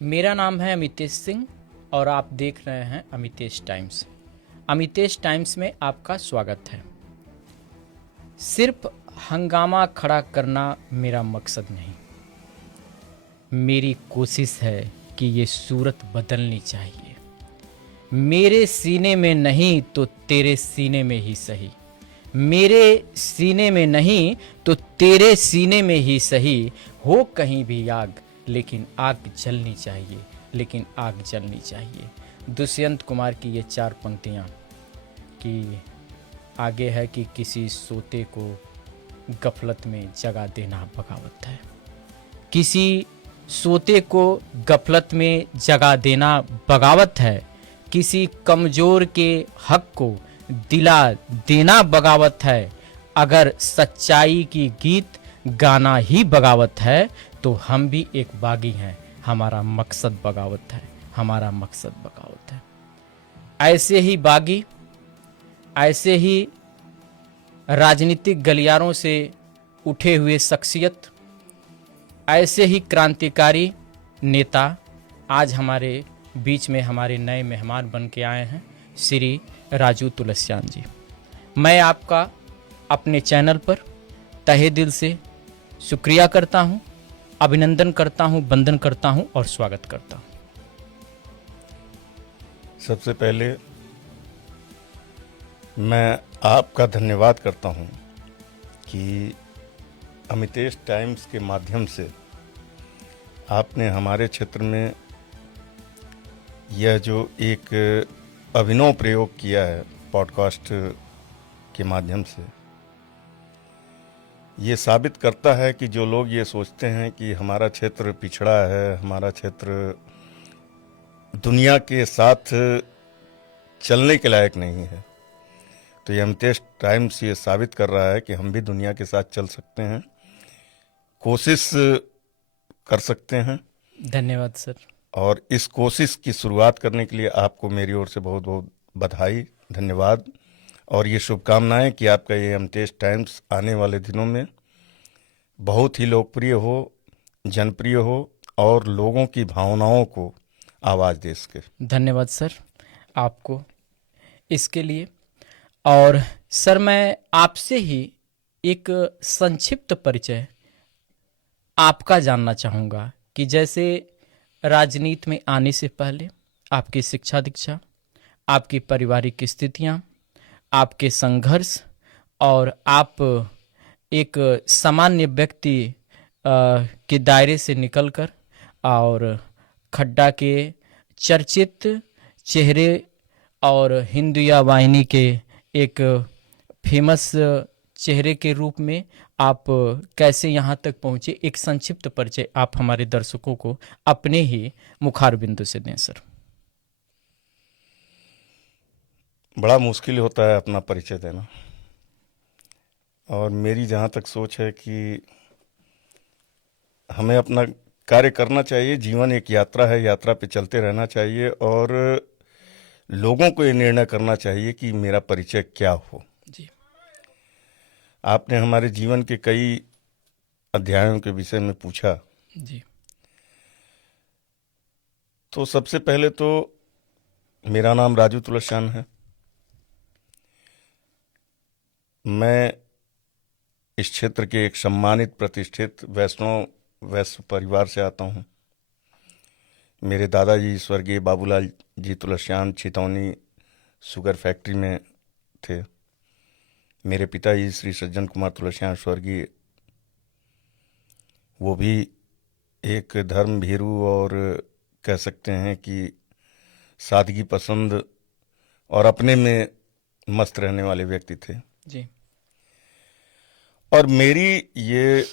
मेरा नाम है अमितेश सिंह और आप देख रहे हैं अमितेश टाइम्स। अमितेश टाइम्स में आपका स्वागत है। सिर्फ हंगामा खड़ा करना मेरा मकसद नहीं, मेरी कोशिश है कि ये सूरत बदलनी चाहिए। मेरे सीने में नहीं तो तेरे सीने में ही सही, मेरे सीने में नहीं तो तेरे सीने में ही सही, हो कहीं भी आग लेकिन आग जलनी चाहिए, लेकिन आग जलनी चाहिए। दुष्यंत कुमार की ये चार पंक्तियाँ कि आगे है कि किसी सोते को गफलत में जगा देना बगावत है। किसी सोते को गफलत में जगा देना बगावत है, किसी कमज़ोर के हक को दिला देना बगावत है। अगर सच्चाई की गीत गाना ही बगावत है तो हम भी एक बागी हैं, हमारा मकसद बगावत है, हमारा मकसद बगावत है। ऐसे ही बागी, ऐसे ही राजनीतिक गलियारों से उठे हुए शख्सियत, ऐसे ही क्रांतिकारी नेता आज हमारे बीच में हमारे नए मेहमान बन के आए हैं, श्री राजू तुलसियान जी। मैं आपका अपने चैनल पर तहे दिल से शुक्रिया करता हूं, अभिनंदन करता हूं, वंदन करता हूं और स्वागत करता हूं। सबसे पहले मैं आपका धन्यवाद करता हूं कि अमितेश टाइम्स के माध्यम से आपने हमारे क्षेत्र में यह जो एक अभिनव प्रयोग किया है पॉडकास्ट के माध्यम से, ये साबित करता है कि जो लोग ये सोचते हैं कि हमारा क्षेत्र पिछड़ा है, हमारा क्षेत्र दुनिया के साथ चलने के लायक नहीं है, तो ये अमितेश टाइम्स ये साबित कर रहा है कि हम भी दुनिया के साथ चल सकते हैं, कोशिश कर सकते हैं। धन्यवाद सर। और इस कोशिश की शुरुआत करने के लिए आपको मेरी ओर से बहुत बहुत बधाई, धन्यवाद और ये शुभकामनाएं कि आपका ये अमितेश टाइम्स आने वाले दिनों में बहुत ही लोकप्रिय हो, जनप्रिय हो और लोगों की भावनाओं को आवाज़ दे सके। धन्यवाद सर आपको इसके लिए। और सर मैं आपसे ही एक संक्षिप्त परिचय आपका जानना चाहूँगा कि जैसे राजनीति में आने से पहले आपकी शिक्षा दीक्षा, आपकी पारिवारिक स्थितियाँ, आपके संघर्ष और आप एक सामान्य व्यक्ति के दायरे से निकलकर और खड्डा के चर्चित चेहरे और हिंदुया वाहिनी के एक फेमस चेहरे के रूप में आप कैसे यहाँ तक पहुँचे, एक संक्षिप्त परिचय आप हमारे दर्शकों को अपने ही मुखार बिंदु से दें सर। बड़ा मुश्किल होता है अपना परिचय देना, और मेरी जहाँ तक सोच है कि हमें अपना कार्य करना चाहिए। जीवन एक यात्रा है, यात्रा पे चलते रहना चाहिए और लोगों को ये निर्णय करना चाहिए कि मेरा परिचय क्या हो। जी। आपने हमारे जीवन के कई अध्यायों के विषय में पूछा, जी। तो सबसे पहले तो मेरा नाम राजू तुलसियान है। मैं इस क्षेत्र के एक सम्मानित प्रतिष्ठित वैश्य परिवार से आता हूँ। मेरे दादाजी स्वर्गीय बाबूलाल जी तुलसियान छितौनी शुगर फैक्ट्री में थे। मेरे पिताजी श्री सज्जन कुमार तुलसियान स्वर्गीय, वो भी एक धर्म भीरू और कह सकते हैं कि सादगी पसंद और अपने में मस्त रहने वाले व्यक्ति थे। जी। और मेरी ये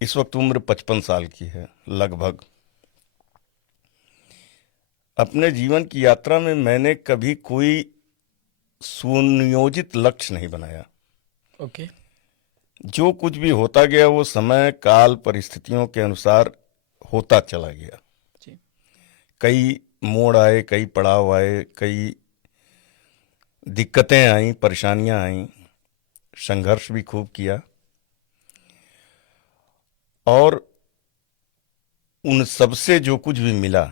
इस वक्त उम्र 55 साल की है लगभग। अपने जीवन की यात्रा में मैंने कभी कोई सुनियोजित लक्ष्य नहीं बनाया। ओके। जो कुछ भी होता गया वो समय काल परिस्थितियों के अनुसार होता चला गया। जी। कई मोड़ आए, कई पड़ाव आए, कई दिक्कतें आईं, परेशानियां आईं, संघर्ष भी खूब किया और उन सबसे जो कुछ भी मिला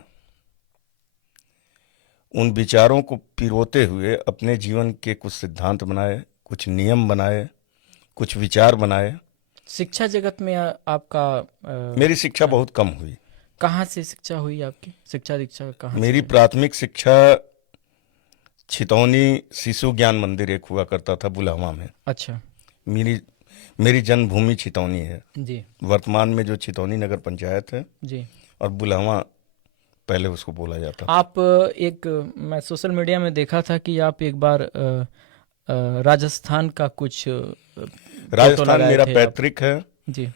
उन विचारों को पिरोते हुए अपने जीवन के कुछ सिद्धांत बनाए, कुछ नियम बनाए, कुछ विचार बनाए। शिक्षा जगत में आपका मेरी शिक्षा बहुत कम हुई। कहाँ से शिक्षा हुई आपकी? शिक्षा दीक्षा कहाँ से मेरी हुई? प्राथमिक शिक्षा छितौनी शिशु ज्ञान मंदिर एक हुआ करता था बुलावा में। अच्छा मेरी मेरी जन्मभूमि छितौनी है। जी वर्तमान में जो छितौनी नगर पंचायत है जी। और बुलावा पहले उसको बोला जाता। आप मैं सोशल मीडिया में देखा था कि आप एक बार राजस्थान का कुछ फोटो राजस्थान लगाए मेरा थे आप। पैतृक है। जी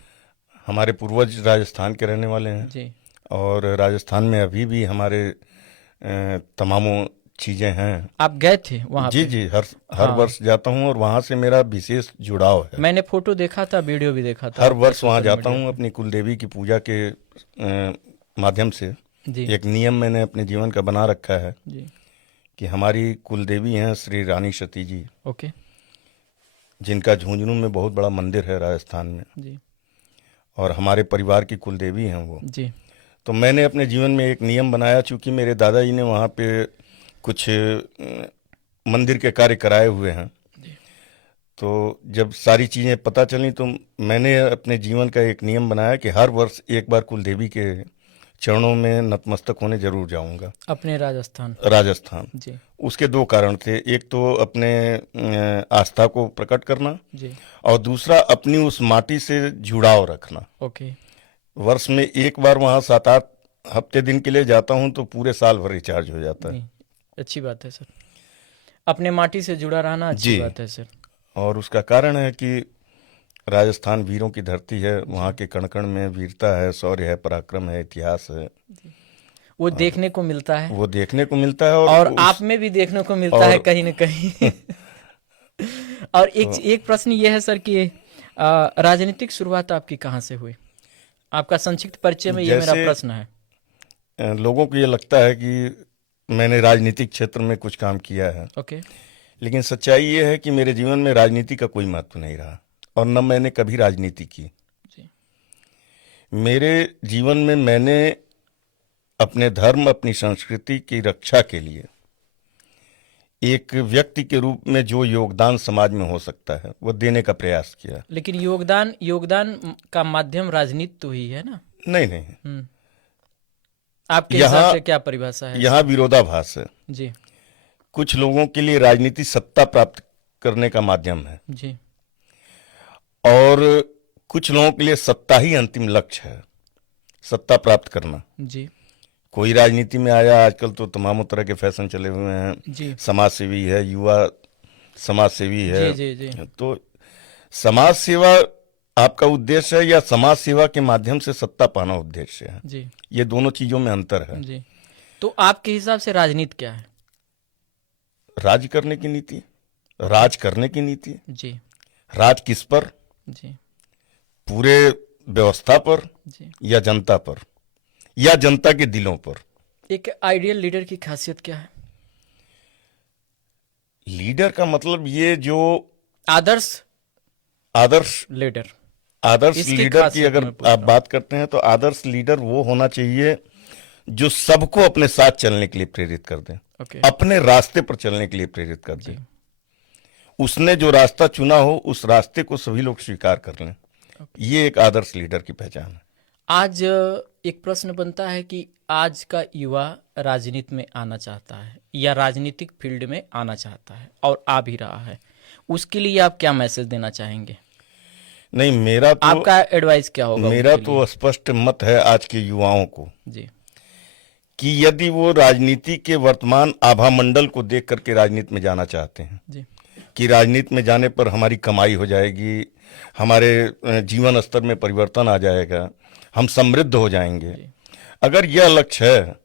हमारे पूर्वज राजस्थान के रहने वाले हैं जी। और राजस्थान में अभी भी हमारे तमामों चीजें हैं। आप गए थे वहाँ जी पे? जी, हर हाँ। वर्ष जाता हूँ और वहाँ से मेरा विशेष जुड़ाव है। मैंने फोटो देखा था, वीडियो भी देखा था हर आपका वर्ष वहाँ सोशल जाता मीडिया हूँ पे। अपनी कुलदेवी की पूजा के माध्यम से। जी एक नियम मैंने अपने जीवन का बना रखा है जी। कि हमारी कुलदेवी हैं श्री रानी सती जी, ओके जिनका झुंझुनू में बहुत बड़ा मंदिर है राजस्थान में, जी और हमारे परिवार की कुलदेवी हैं वो। जी। तो मैंने अपने जीवन में एक नियम बनाया, चूंकि मेरे दादाजी ने वहाँ पे कुछ मंदिर के कार्य कराए हुए हैं। तो जब सारी चीज़ें पता चली तो मैंने अपने जीवन का एक नियम बनाया कि हर वर्ष एक बार कुलदेवी के चरणों में नतमस्तक होने जरूर जाऊंगा। अपने राजस्थान? राजस्थान। जी उसके दो कारण थे, एक तो अपने आस्था को प्रकट करना जी। और दूसरा अपनी उस माटी से जुड़ाव रखना। ओके वर्ष में एक बार वहाँ 7-8 हफ्ते दिन के लिए जाता हूँ तो पूरे साल भर रिचार्ज हो जाता है। नहीं, अच्छी बात है सर, अपने माटी से जुड़ा रहना अच्छी जी। बात है सर। और उसका कारण है कि राजस्थान वीरों की धरती है, वहाँ के कण कण में वीरता है, शौर्य है, पराक्रम है, इतिहास है। वो देखने को मिलता है वो देखने को मिलता है और आप में भी देखने को मिलता है कहीं न कहीं। और एक प्रश्न ये है सर कि राजनीतिक शुरुआत आपकी कहाँ से हुई? आपका संक्षिप्त परिचय में ये मेरा प्रश्न है। लोगों को ये लगता है कि मैंने राजनीतिक क्षेत्र में कुछ काम किया है, ओके लेकिन सच्चाई ये है कि मेरे जीवन में राजनीति का कोई महत्व नहीं रहा और न मैंने कभी राजनीति की। जी मेरे जीवन में मैंने अपने धर्म, अपनी संस्कृति की रक्षा के लिए एक व्यक्ति के रूप में जो योगदान समाज में हो सकता है वो देने का प्रयास किया। लेकिन योगदान का माध्यम राजनीति तो ही है ना? नहीं। आपके हिसाब से क्या परिभाषा है? यहाँ विरोधाभास है। जी कुछ लोगों के लिए राजनीति सत्ता प्राप्त करने का माध्यम है जी, और कुछ लोगों के लिए सत्ता ही अंतिम लक्ष्य है, सत्ता प्राप्त करना। जी कोई राजनीति में आया, आजकल तो तमाम तरह के फैशन चले हुए हैं, जी समाज सेवी है, युवा समाज सेवी है। जी जी जी। तो समाज सेवा आपका उद्देश्य है या समाज सेवा के माध्यम से सत्ता पाना उद्देश्य है? जी ये दोनों चीजों में अंतर है। जी। तो आपके हिसाब से राजनीति क्या है? राज करने की नीति, राज करने की नीति। जी राज किस पर? जी पूरे व्यवस्था पर जी। या जनता पर या जनता के दिलों पर? एक आइडियल लीडर की खासियत क्या है? लीडर का मतलब ये जो आदर्श लीडर। आदर्श इसकी लीडर की खासियत अगर मैं पूछ आप रहा बात करते हैं तो आदर्श लीडर वो होना चाहिए जो सबको अपने साथ चलने के लिए प्रेरित कर दे, ओके अपने रास्ते पर चलने के लिए प्रेरित कर दे। उसने जो रास्ता चुना हो उस रास्ते को सभी लोग स्वीकार कर लें। ये एक आदर्श लीडर की पहचान है। आज एक प्रश्न बनता है कि आज का युवा राजनीति में आना चाहता है या राजनीतिक फील्ड में आना चाहता है और आ भी रहा है, उसके लिए आप क्या मैसेज देना चाहेंगे? नहीं, मेरा तो आपका एडवाइस क्या होगा? मेरा तो स्पष्ट मत है आज के युवाओं को जी कि यदि वो राजनीति के वर्तमान आभा मंडल को देख करके राजनीति में जाना चाहते हैं जी कि राजनीति में जाने पर हमारी कमाई हो जाएगी, हमारे जीवन स्तर में परिवर्तन आ जाएगा, हम समृद्ध हो जाएंगे, अगर यह लक्ष्य है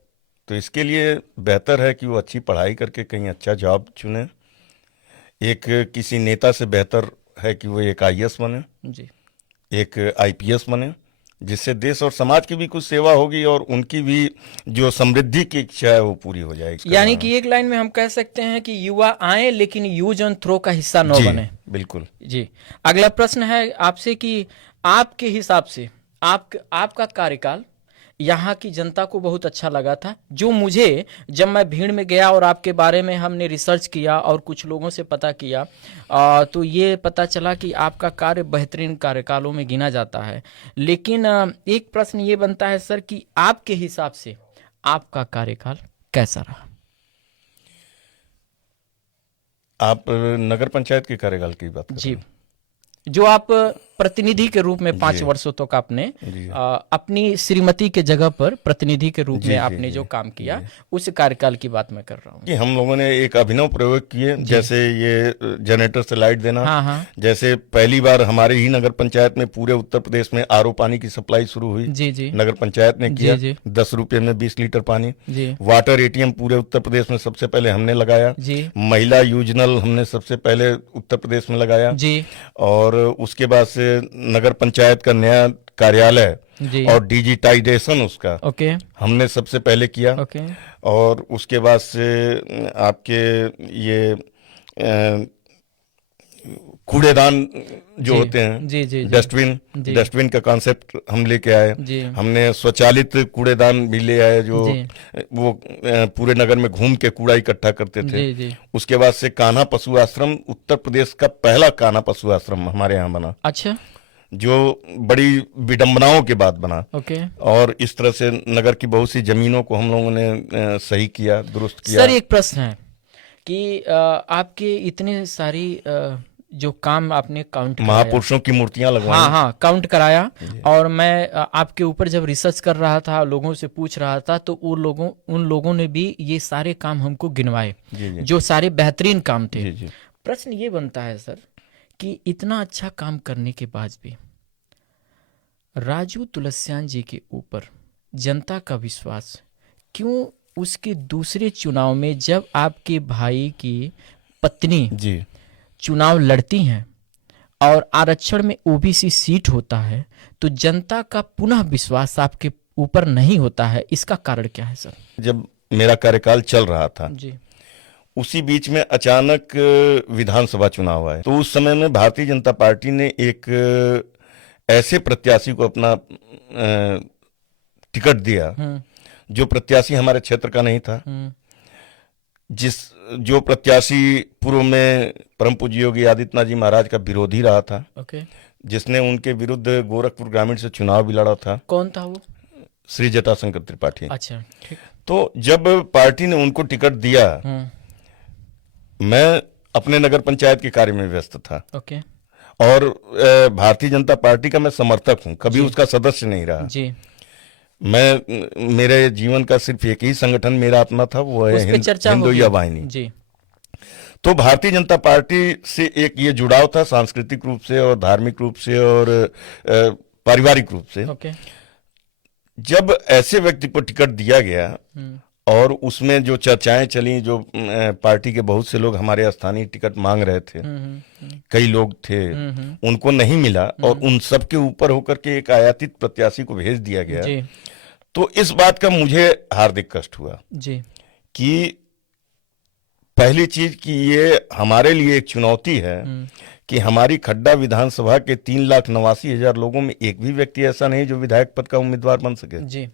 तो इसके लिए बेहतर है कि वो अच्छी पढ़ाई करके कहीं अच्छा जॉब चुने। एक किसी नेता से बेहतर है कि वो एक आईएएस बने, जी एक आईपीएस बने, जिससे देश और समाज की भी कुछ सेवा होगी और उनकी भी जो समृद्धि की इच्छा है वो पूरी हो जाएगी। यानी कि एक लाइन में हम कह सकते हैं कि युवा आए लेकिन यूज एंड थ्रो का हिस्सा न बने। बिल्कुल जी। अगला प्रश्न है आपसे कि आपके हिसाब से आपका कार्यकाल यहाँ की जनता को बहुत अच्छा लगा था। जो मुझे, जब मैं भीड़ में गया और आपके बारे में हमने रिसर्च किया और कुछ लोगों से पता किया, तो ये पता चला कि आपका कार्य बेहतरीन कार्यकालों में गिना जाता है। लेकिन एक प्रश्न ये बनता है सर कि आपके हिसाब से आपका कार्यकाल कैसा रहा? आप नगर पंचायत के कार्यकाल की बात कर रहे जी, हैं? जो आप प्रतिनिधि के रूप में 5 जी। वर्षों तक आपने जी। अपनी श्रीमती के जगह पर प्रतिनिधि के रूप जी, में जी, आपने जी, जो काम किया, जी। उस कार्यकाल की बात मैं कर रहा हूँ। कि हम लोगों ने एक अभिनव प्रयोग किए, जैसे ये जनरेटर से लाइट देना। हाँ हाँ, जैसे पहली बार हमारे ही नगर पंचायत में पूरे उत्तर प्रदेश में आरओ पानी की सप्लाई शुरू हुई। जी जी नगर पंचायत ने किया। जी 10 रुपए में 20 लीटर पानी। जी वाटर एटीएम पूरे उत्तर प्रदेश में सबसे पहले हमने लगाया। जी महिला यूजनल हमने सबसे पहले उत्तर प्रदेश में लगाया। जी और उसके बाद से नगर पंचायत का नया कार्यालय जी, और डिजिटाइजेशन उसका ओके हमने सबसे पहले किया। ओके, और उसके बाद से आपके ये कूड़ेदान जो जी, होते हैं, जी जी जी डस्टबिन, जी। डस्टबिन का कॉन्सेप्ट हम लेके आए। जी हमने स्वचालित कूड़ेदान भी ले आए, जो जी वो पूरे नगर में घूम के कूड़ा इकट्ठा करते थे। जी जी, उसके बाद से कान्हा पशु आश्रम, उत्तर प्रदेश का पहला कान्हा पशु आश्रम हमारे यहाँ बना, अच्छा, जो बड़ी विडंबनाओं के बाद बना। ओके। और इस तरह से नगर की बहुत सी जमीनों को हम लोगों ने सही किया, दुरुस्त किया। सर एक प्रश्न है कि आपके इतने सारी जो काम आपने काउंट कराया, महापुरुषों की मूर्तियां लगवाई। हाँ हाँ, काउंट कराया, और मैं आपके ऊपर जब रिसर्च कर रहा था, लोगों से पूछ रहा था, तो उन लोगों ने भी ये सारे काम हमको गिनवाए, जी जी जो सारे बेहतरीन काम थे। जी जी। प्रश्न ये बनता है सर कि इतना अच्छा काम करने के बाद भी राजू तुलसियान जी के ऊपर जनता का विश्वास क्यों उसके दूसरे चुनाव में, जब आपके भाई की पत्नी जी चुनाव लड़ती हैं और आरक्षण में ओबीसी सीट होता है, तो जनता का पुनः विश्वास आपके ऊपर नहीं होता है? इसका कारण क्या है सर? जब मेरा कार्यकाल चल रहा था, जी उसी बीच में अचानक विधानसभा चुनाव आए। तो उस समय में भारतीय जनता पार्टी ने एक ऐसे प्रत्याशी को अपना टिकट दिया, जो प्रत्याशी हमारे क्षेत्र का नहीं था, जो प्रत्याशी पूर्व में परम पूज्य योगी आदित्यनाथ जी महाराज का विरोधी रहा था, ओके। जिसने उनके विरुद्ध गोरखपुर ग्रामीण से चुनाव भी लड़ा था, कौन था वो? श्री जटाशंकर त्रिपाठी। अच्छा, ठीक। तो जब पार्टी ने उनको टिकट दिया, मैं अपने नगर पंचायत के कार्य में व्यस्त था, ओके और भारतीय जनता पार्टी का मैं समर्थक हूं, कभी उसका सदस्य नहीं रहा जी। मेरे जीवन का सिर्फ एक ही संगठन मेरा अपना था, वो है हिंदू युवा वाहिनी जी। तो भारतीय जनता पार्टी से एक ये जुड़ाव था, सांस्कृतिक रूप से और धार्मिक रूप से और पारिवारिक रूप से। ओके। जब ऐसे व्यक्ति को टिकट दिया गया और उसमें जो चर्चाएं चली, जो पार्टी के बहुत से लोग हमारे स्थानीय टिकट मांग रहे थे, कई लोग थे, उनको नहीं मिला, और उन सब के ऊपर होकर के एक आयातित प्रत्याशी को भेज दिया गया जी तो इस बात का मुझे हार्दिक कष्ट हुआ जी कि पहली चीज कि ये हमारे लिए एक चुनौती है कि हमारी खड्डा विधानसभा के 3,89,000 लोगों में एक भी व्यक्ति ऐसा नहीं जो विधायक पद का उम्मीदवार बन सके। जी।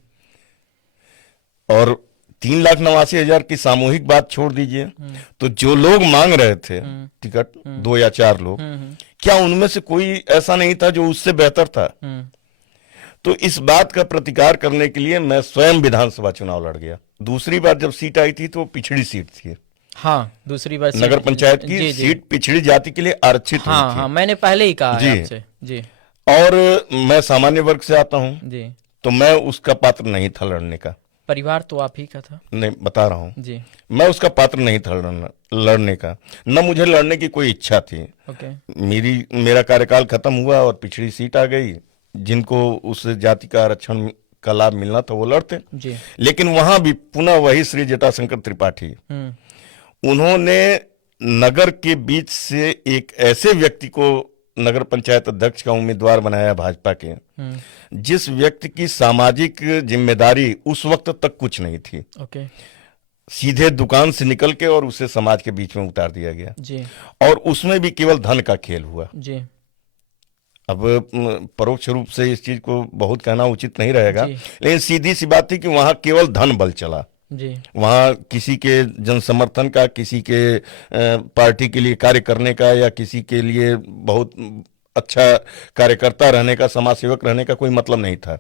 और 3,89,000 की सामूहिक बात छोड़ दीजिए, तो जो लोग मांग रहे थे टिकट, 2 या 4 लोग, क्या उनमें से कोई ऐसा नहीं था जो उससे बेहतर था? तो इस बात का प्रतिकार करने के लिए मैं स्वयं विधानसभा चुनाव लड़ गया। दूसरी बार जब सीट आई थी तो वो पिछड़ी सीट थी। हाँ, दूसरी बार नगर पंचायत की जी, सीट पिछड़ी जाति के लिए आरक्षित हाँ हुई थी। हाँ, मैंने पहले ही कहा जी। है आपसे। जी। और मैं सामान्य वर्ग से आता हूँ, जी। तो मैं उसका पात्र नहीं था लड़ने का। परिवार तो आप ही का था। नहीं, बता रहा हूँ, जी। मैं उसका पात्र नहीं था लड़ने का, न मुझे लड़ने की कोई इच्छा थी। ओके। मेरा कार्यकाल खत्म हुआ और पिछड़ी सीट आ गई, जिनको उस जाति का आरक्षण का लाभ मिलना था वो लड़ते। जी। लेकिन वहां भी पुनः वही श्री जटाशंकर त्रिपाठी, उन्होंने नगर के बीच से एक ऐसे व्यक्ति को नगर पंचायत अध्यक्ष का उम्मीदवार बनाया भाजपा के, जिस व्यक्ति की सामाजिक जिम्मेदारी उस वक्त तक कुछ नहीं थी। ओके। सीधे दुकान से निकल के और उसे समाज के बीच में उतार दिया गया। जी। और उसमें भी केवल धन का खेल हुआ। जी। अब परोक्ष रूप से इस चीज को बहुत कहना उचित नहीं रहेगा, जी। लेकिन सीधी सी बात थी कि वहां केवल धन बल चला। जी। वहां किसी के जन समर्थन का, किसी के पार्टी के लिए कार्य करने का, या किसी के लिए बहुत अच्छा कार्यकर्ता रहने का, समाज सेवक रहने का कोई मतलब नहीं था।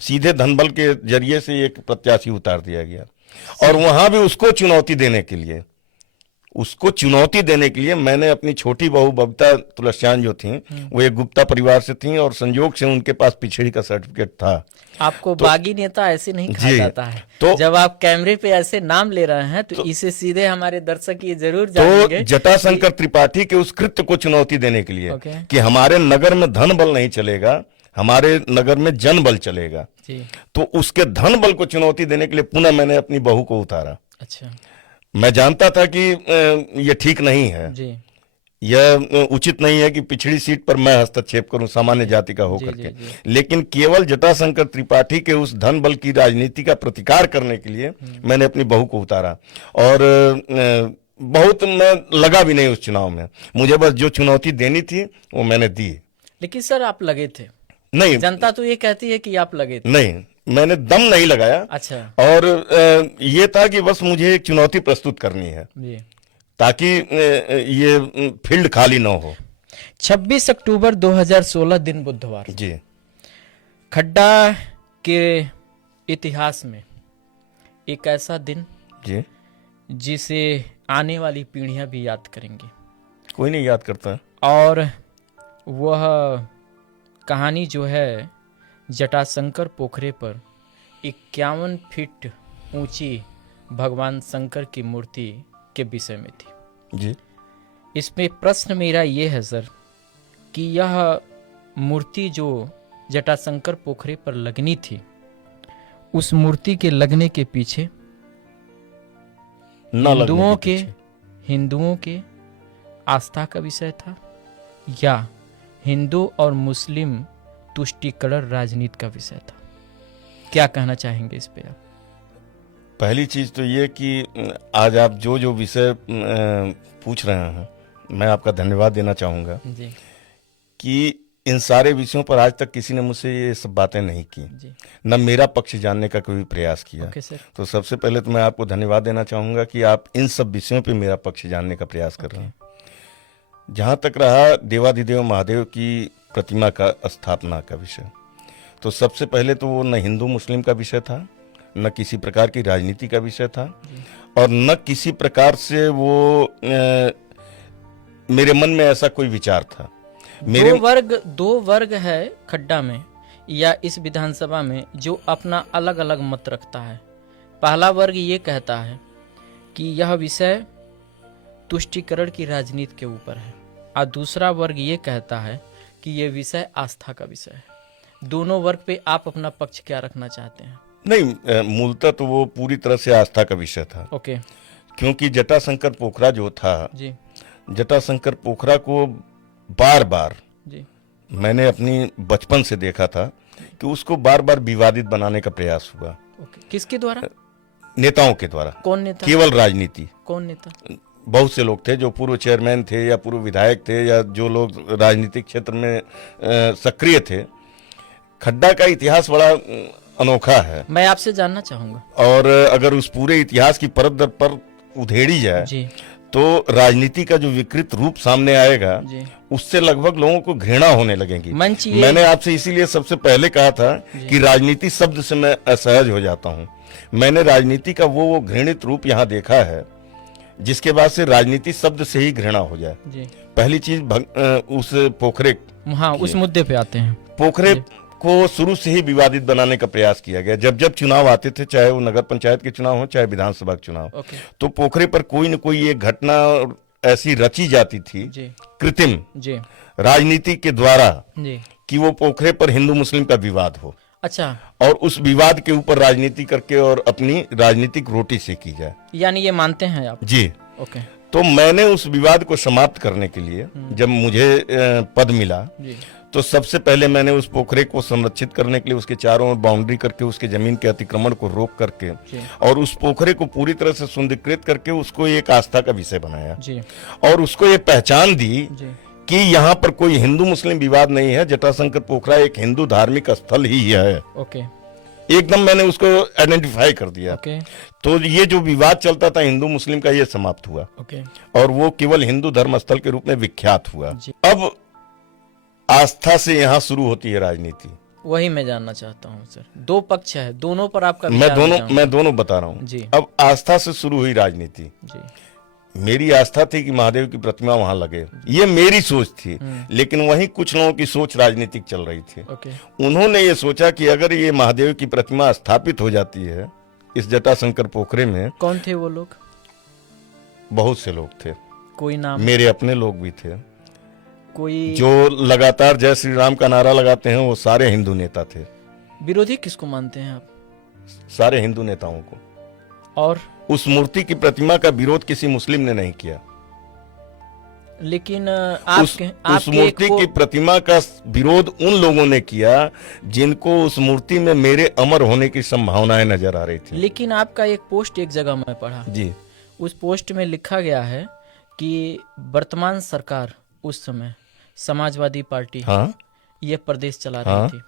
सीधे धन बल के जरिए से एक प्रत्याशी उतार दिया गया, और वहां भी उसको चुनौती देने के लिए मैंने अपनी छोटी बहू बबीता तुलसियान जो थी, वो एक गुप्ता परिवार से थी, और संयोग से उनके पास पिछड़ी का सर्टिफिकेट था। आपको बागी नेता ऐसे नहीं कहा जी, जाता है। तो जब आप कैमरे पे ऐसे नाम ले रहे हैं तो इसे सीधे हमारे दर्शक ये जरूर जानेंगे। तो जटाशंकर त्रिपाठी के उस कृत्य को चुनौती देने के लिए ओके। कि हमारे नगर में धन बल नहीं चलेगा, हमारे नगर में जन बल चलेगा, जी। तो उसके धन बल को चुनौती देने के लिए पुनः मैंने अपनी बहू को उतारा। अच्छा। मैं जानता था कि यह ठीक नहीं है, जी। यह उचित नहीं है कि पिछड़ी सीट पर मैं हस्तक्षेप करूं सामान्य जाति का होकर जी, के। जी। लेकिन केवल जटाशंकर त्रिपाठी के उस धन बल की राजनीति का प्रतिकार करने के लिए मैंने अपनी बहू को उतारा, और बहुत मैं लगा भी नहीं उस चुनाव में। मुझे बस जो चुनौती देनी थी वो मैंने दी। लेकिन सर आप लगे थे, नहीं, जनता तो ये कहती है कि आप लगे थे। नहीं, मैंने दम नहीं लगाया। अच्छा। और ये था कि बस मुझे एक चुनौती प्रस्तुत करनी है, जी। ताकि ये फील्ड खाली ना हो। 26 अक्टूबर 2016 दिन बुधवार, जी। खड्डा के इतिहास में एक ऐसा दिन जी। जिसे आने वाली पीढ़ियां भी याद करेंगी, कोई नहीं याद करता। और वह कहानी जो है जटाशंकर पोखरे पर 51 फीट ऊंची भगवान शंकर की मूर्ति के विषय में थी। जी। इसमें प्रश्न मेरा ये है सर कि यह मूर्ति जो जटाशंकर पोखरे पर लगनी थी, उस मूर्ति के लगने के पीछे हिंदुओं के आस्था का विषय था, या हिंदू और मुस्लिम तुष्टीकरण राजनीति का विषय था? क्या कहना चाहेंगे इस पे आप? पहली चीज तो ये कि आज आप जो जो विषय पूछ रहे हैं, मैं आपका धन्यवाद देना चाहूंगा जी। कि इन सारे विषयों पर आज तक किसी ने मुझसे ये सब बातें नहीं की, जी। न मेरा पक्ष जानने का कोई प्रयास किया। Okay sir. तो सबसे पहले तो मैं आपको धन्यवाद देना चाहूंगा कि आप इन सब विषयों पे मेरा पक्ष जानने का प्रयास कर रहे हैं। जहां तक रहा देवाधिदेव महादेव की प्रतिमा का स्थापना का विषय, तो सबसे पहले तो वो न हिंदू मुस्लिम का विषय था, न किसी प्रकार की राजनीति का विषय था, और न किसी प्रकार से वो मेरे मन में ऐसा कोई विचार था। दो वर्ग है खड्डा में या इस विधानसभा में जो अपना अलग अलग मत रखता है। पहला वर्ग ये कहता है कि यह विषय तुष्टीकरण की राजनीति के ऊपर है, और दूसरा वर्ग ये कहता है कि यह विषय आस्था का विषय है। दोनों वर्ग पे आप अपना पक्ष क्या रखना चाहते हैं? नहीं, मूलतः तो वो पूरी तरह से आस्था का विषय था। ओके। क्योंकि जटाशंकर पोखरा जो था जी। जटाशंकर पोखरा को बार बार जी। मैंने अपनी बचपन से देखा था कि उसको बार बार विवादित बनाने का प्रयास हुआ। ओके। किसके द्वारा? नेताओं के द्वारा। कौन नेता? केवल राजनीति। कौन नेता? बहुत से लोग थे जो पूर्व चेयरमैन थे या पूर्व विधायक थे या जो लोग राजनीतिक क्षेत्र में सक्रिय थे। खड्डा का इतिहास बड़ा अनोखा है। मैं आपसे जानना चाहूंगा। और अगर उस पूरे इतिहास की परत दर पर उधेड़ी जाए जी। तो राजनीति का जो विकृत रूप सामने आएगा जी। उससे लगभग लोगों को घृणा होने लगेगी। मंच मैंने आपसे इसीलिए सबसे पहले कहा था कि राजनीति शब्द से मैं असहज हो जाता हूं। मैंने राजनीति का वो घृणित रूप यहाँ देखा है जिसके बाद से राजनीति शब्द से ही घृणा हो जाए। जी। पहली चीज उस पोखरे, हाँ, उस मुद्दे पे आते हैं। पोखरे को शुरू से ही विवादित बनाने का प्रयास किया गया। जब जब चुनाव आते थे, चाहे वो नगर पंचायत के चुनाव हो चाहे विधानसभा के चुनाव, तो पोखरे पर कोई न कोई एक घटना ऐसी रची जाती थी कृत्रिम राजनीति के द्वारा कि वो पोखरे पर हिंदू मुस्लिम का विवाद हो। अच्छा। और उस विवाद के ऊपर राजनीति करके और अपनी राजनीतिक रोटी सेकी जाए। यानी ये मानते हैं आप? जी। ओके। तो मैंने उस विवाद को समाप्त करने के लिए जब मुझे पद मिला तो सबसे पहले मैंने उस पोखरे को संरक्षित करने के लिए उसके चारों ओर बाउंड्री करके उसके जमीन के अतिक्रमण को रोक करके और उस पोखरे को पूरी तरह से सुंदरीकृत करके उसको एक आस्था का विषय बनाया। और उसको ये पहचान दी कि यहाँ पर कोई हिंदू मुस्लिम विवाद नहीं है। जटाशंकर पोखरा एक हिंदू धार्मिक स्थल ही है। ओके एकदम मैंने उसको आइडेंटिफाई कर दिया। ओके तो ये जो विवाद चलता था हिंदू मुस्लिम का, ये समाप्त हुआ ओके और वो केवल हिंदू धर्म स्थल के रूप में विख्यात हुआ। जी। अब आस्था से यहाँ शुरू होती है राजनीति। वही मैं जानना चाहता हूँ सर, दो पक्ष है, दोनों पर आपका विचार जानूंगा। मैं दोनों बता रहा हूँ जी। अब आस्था से शुरू हुई राजनीति। जी मेरी आस्था थी कि महादेव की प्रतिमा वहां लगे, ये मेरी सोच थी। लेकिन वहीं कुछ लोगों की सोच राजनीतिक चल रही थी। ओके उन्होंने ये सोचा कि अगर ये महादेव की प्रतिमा स्थापित हो जाती है इस जटाशंकर पोखरे में। कौन थे वो लोग? बहुत से लोग थे, कोई नाम? मेरे अपने लोग भी थे। कोई जो लगातार जय श्री राम का नारा लगाते हैं वो सारे हिंदू नेता थे। विरोधी किसको मानते हैं आप? सारे हिंदू नेताओं को। और उस मूर्ति की प्रतिमा का विरोध किसी मुस्लिम ने नहीं किया। लेकिन उस मूर्ति की प्रतिमा का विरोध उन लोगों ने किया जिनको उस मूर्ति में मेरे अमर होने की संभावनाएं नजर आ रही थी। लेकिन आपका एक पोस्ट एक जगह मैं पढ़ा जी, उस पोस्ट में लिखा गया है कि वर्तमान सरकार उस समय समाजवादी पार्टी हाँ ये प्रदेश चला रही हाँ थी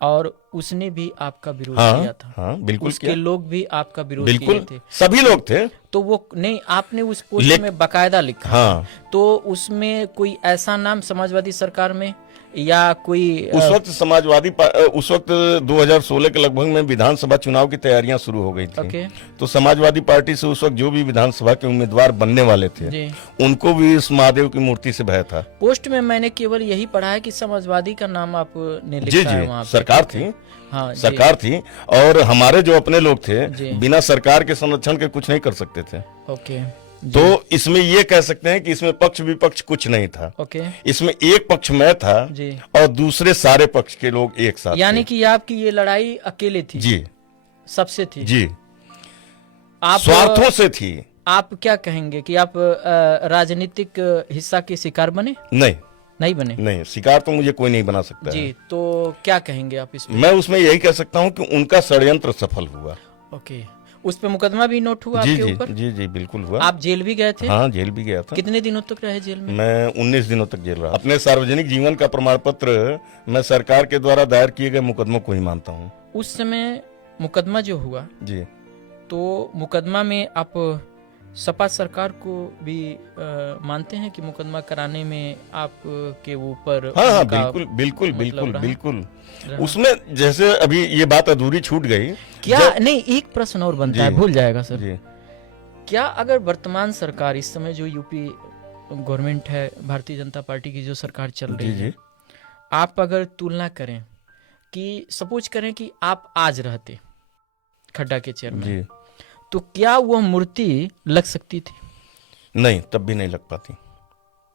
और उसने भी आपका विरोध हाँ किया था। हाँ बिल्कुल उसके किया। लोग भी आपका विरोध बिल्कुल किए थे। सभी लोग थे। तो वो नहीं, आपने उस पोस्ट में बकायदा लिखा हाँ तो उसमें कोई ऐसा नाम समाजवादी सरकार में या कोई उस वक्त उस वक्त 2016 के लगभग में विधानसभा चुनाव की तैयारियां शुरू हो गई थी। ओके तो समाजवादी पार्टी से उस वक्त जो भी विधानसभा के उम्मीदवार बनने वाले थे जी। उनको भी इस महादेव की मूर्ति से भय था। पोस्ट में मैंने केवल यही पढ़ा है कि समाजवादी का नाम आपने जी लिखा है जी वहाँ पे। सरकार थी। हाँ जी। सरकार थी और हमारे जो अपने लोग जी। थे बिना सरकार के संरक्षण के कुछ नहीं कर सकते थे। ओके तो इसमें ये कह सकते हैं कि इसमें पक्ष विपक्ष कुछ नहीं था। ओके इसमें एक पक्ष मैं था जी। और दूसरे सारे पक्ष के लोग एक साथ यानी थे। कि आपकी ये लड़ाई अकेले थी? जी सबसे थी? जी आप स्वार्थों से थी। आप क्या कहेंगे कि आप राजनीतिक हिस्सा के शिकार बने? नहीं बने? नहीं, शिकार तो मुझे कोई नहीं बना सकता जी। है। तो क्या कहेंगे आप इसमें? मैं उसमें यही कह सकता हूँ कि उनका षड्यंत्र सफल हुआ। ओके, उस पे मुकदमा भी नोट हुआ जी आपके जी ऊपर? जी जी बिल्कुल हुआ। आप जेल भी गए थे? हाँ जेल भी गया था। कितने दिनों तक रहे जेल में? मैं 19 दिनों तक जेल रहा। अपने सार्वजनिक जीवन का प्रमाण पत्र मैं सरकार के द्वारा दायर किए गए मुकदमों को ही मानता हूँ। उस समय मुकदमा जो हुआ जी तो मुकदमा में आप सपा सरकार को भी मानते हैं कि मुकदमा कराने में आप के ऊपर हाँ हाँ उनका बिल्कुल बिल्कुल मतलब बिल्कुल रहा? बिल्कुल रहा? उसमें जैसे अभी ये बात अधूरी छूट गई। क्या नहीं, एक प्रश्न और बनता है, जी। भूल जाएगा सर। जी क्या अगर वर्तमान सरकार इस समय जो यूपी गवर्नमेंट है, भारतीय जनता पार्टी की जो सरकार चल रही जी है, जी आप अगर तुलना करें कि सपोज करें कि आप आज रहते खड्डा के चेयरमैन, जी तो क्या वह मूर्ति लग सकती थी? नहीं, तब भी नहीं लग पाती।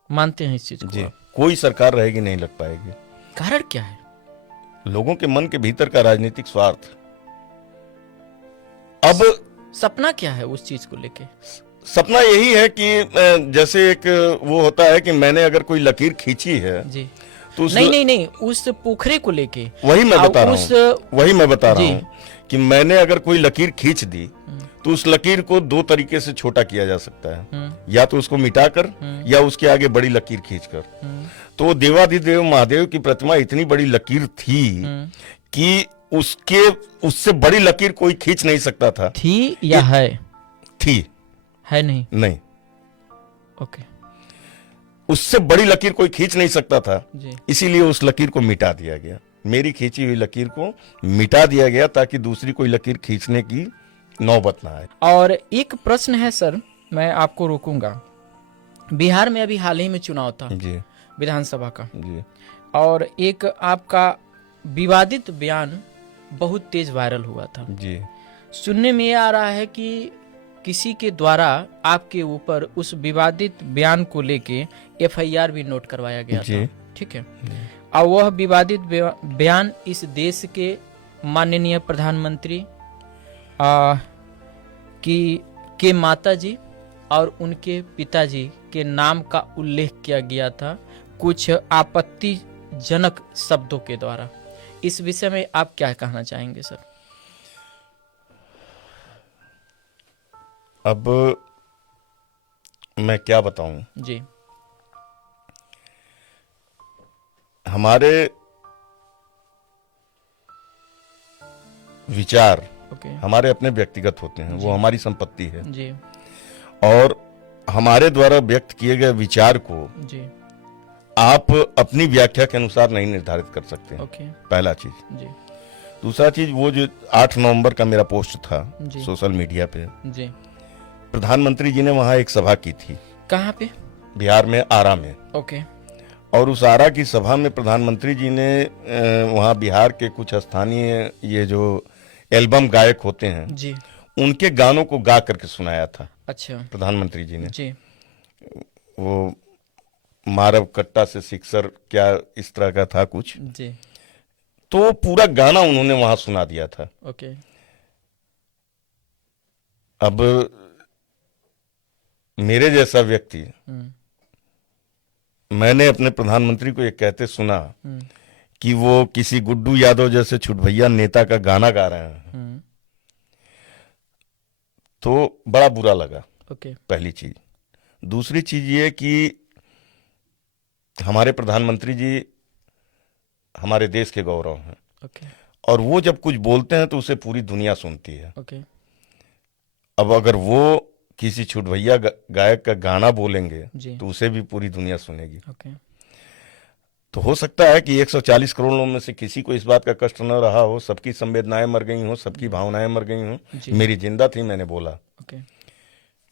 मानते हैं इस चीज को जी आप? कोई सरकार रहेगी नहीं लग पाएगी। कारण क्या है? लोगों के मन के भीतर का राजनीतिक स्वार्थ। अब सपना क्या है उस चीज को लेके? सपना यही है कि जैसे एक वो होता है कि मैंने अगर कोई लकीर खींची है जी। तो उस नहीं, उस पोखरे को लेके वही मैं बता रहा हूँ, वही मैं बता रहा जी। हूँ कि मैंने अगर कोई लकीर खींच दी तो उस लकीर को दो तरीके से छोटा किया जा सकता है, या तो उसको मिटाकर या उसके आगे बड़ी लकीर खींचकर। तो देवाधिदेव महादेव की प्रतिमा इतनी बड़ी लकीर थी कि उससे बड़ी लकीर कोई खींच नहीं सकता था। थी या है? थी। है नहीं? ओके। उससे बड़ी लकीर कोई खींच नहीं सकता था, जी। इसीलिए उस लकीर को मिटा दिया गया। मेरी खींची हुई लकीर को मिटा दिया गया ताकि दूसरी कोई लकीर खींचने की नौबत ना आए। और एक प्रश्न है सर, मैं आपको रोकूंगा। बिहार में अभी हाल ही में चुनाव था जी विधानसभा का, जी और एक आपका विवादित बयान बहुत तेज वायरल हुआ था। जी सुनने में ये आ रहा है कि किसी के द्वारा आपके ऊपर उस विवादित बयान को लेके FIR भी नोट करवाया गया था। ठीक है। और वह विवादित बयान इस देश के माननीय प्रधानमंत्री के माताजी और उनके पिताजी के नाम का उल्लेख किया गया था कुछ आपत्तिजनक शब्दों के द्वारा। इस विषय में आप क्या कहना चाहेंगे सर? अब मैं क्या बताऊं। जी। हमारे विचार ओके हमारे अपने व्यक्तिगत होते हैं, वो हमारी संपत्ति है, जी और हमारे द्वारा व्यक्त किए गए विचार को जी आप अपनी व्याख्या के अनुसार नहीं निर्धारित कर सकते हैं। ओके पहला चीज। जी दूसरा चीज, वो जो 8 नवंबर का मेरा पोस्ट था जी सोशल मीडिया पे, जी प्रधानमंत्री जी ने वहां एक सभा की थी कहाँ पे? बिहार में, आरा में। ओके और उस आरा की सभा में प्रधानमंत्री जी ने वहां बिहार के कुछ स्थानीय ये जो एल्बम गायक होते हैं जी उनके गानों को गा करके सुनाया था अच्छा प्रधानमंत्री जी ने। जी वो मारव कट्टा से सिक्सर क्या इस तरह का था कुछ, जी तो पूरा गाना उन्होंने वहां सुना दिया था। ओके अब मेरे जैसा व्यक्ति, मैंने अपने प्रधानमंत्री को ये कहते सुना कि वो किसी गुड्डू यादव जैसे छुटभैया नेता का गाना गा रहे हैं, तो बड़ा बुरा लगा। ओके पहली चीज। दूसरी चीज ये कि हमारे प्रधानमंत्री जी हमारे देश के गौरव हैं, ओके और वो जब कुछ बोलते हैं तो उसे पूरी दुनिया सुनती है। ओके अब अगर वो किसी छुटभैया गायक का गाना बोलेंगे जी तो उसे भी पूरी दुनिया सुनेगी। ओके तो हो सकता है कि 140 करोड़ लोगों में से किसी को इस बात का कष्ट न रहा हो, सबकी संवेदनाएं मर गई हो, सबकी भावनाएं मर गई हो। जी। मेरी जिंदा थी, मैंने बोला। ओके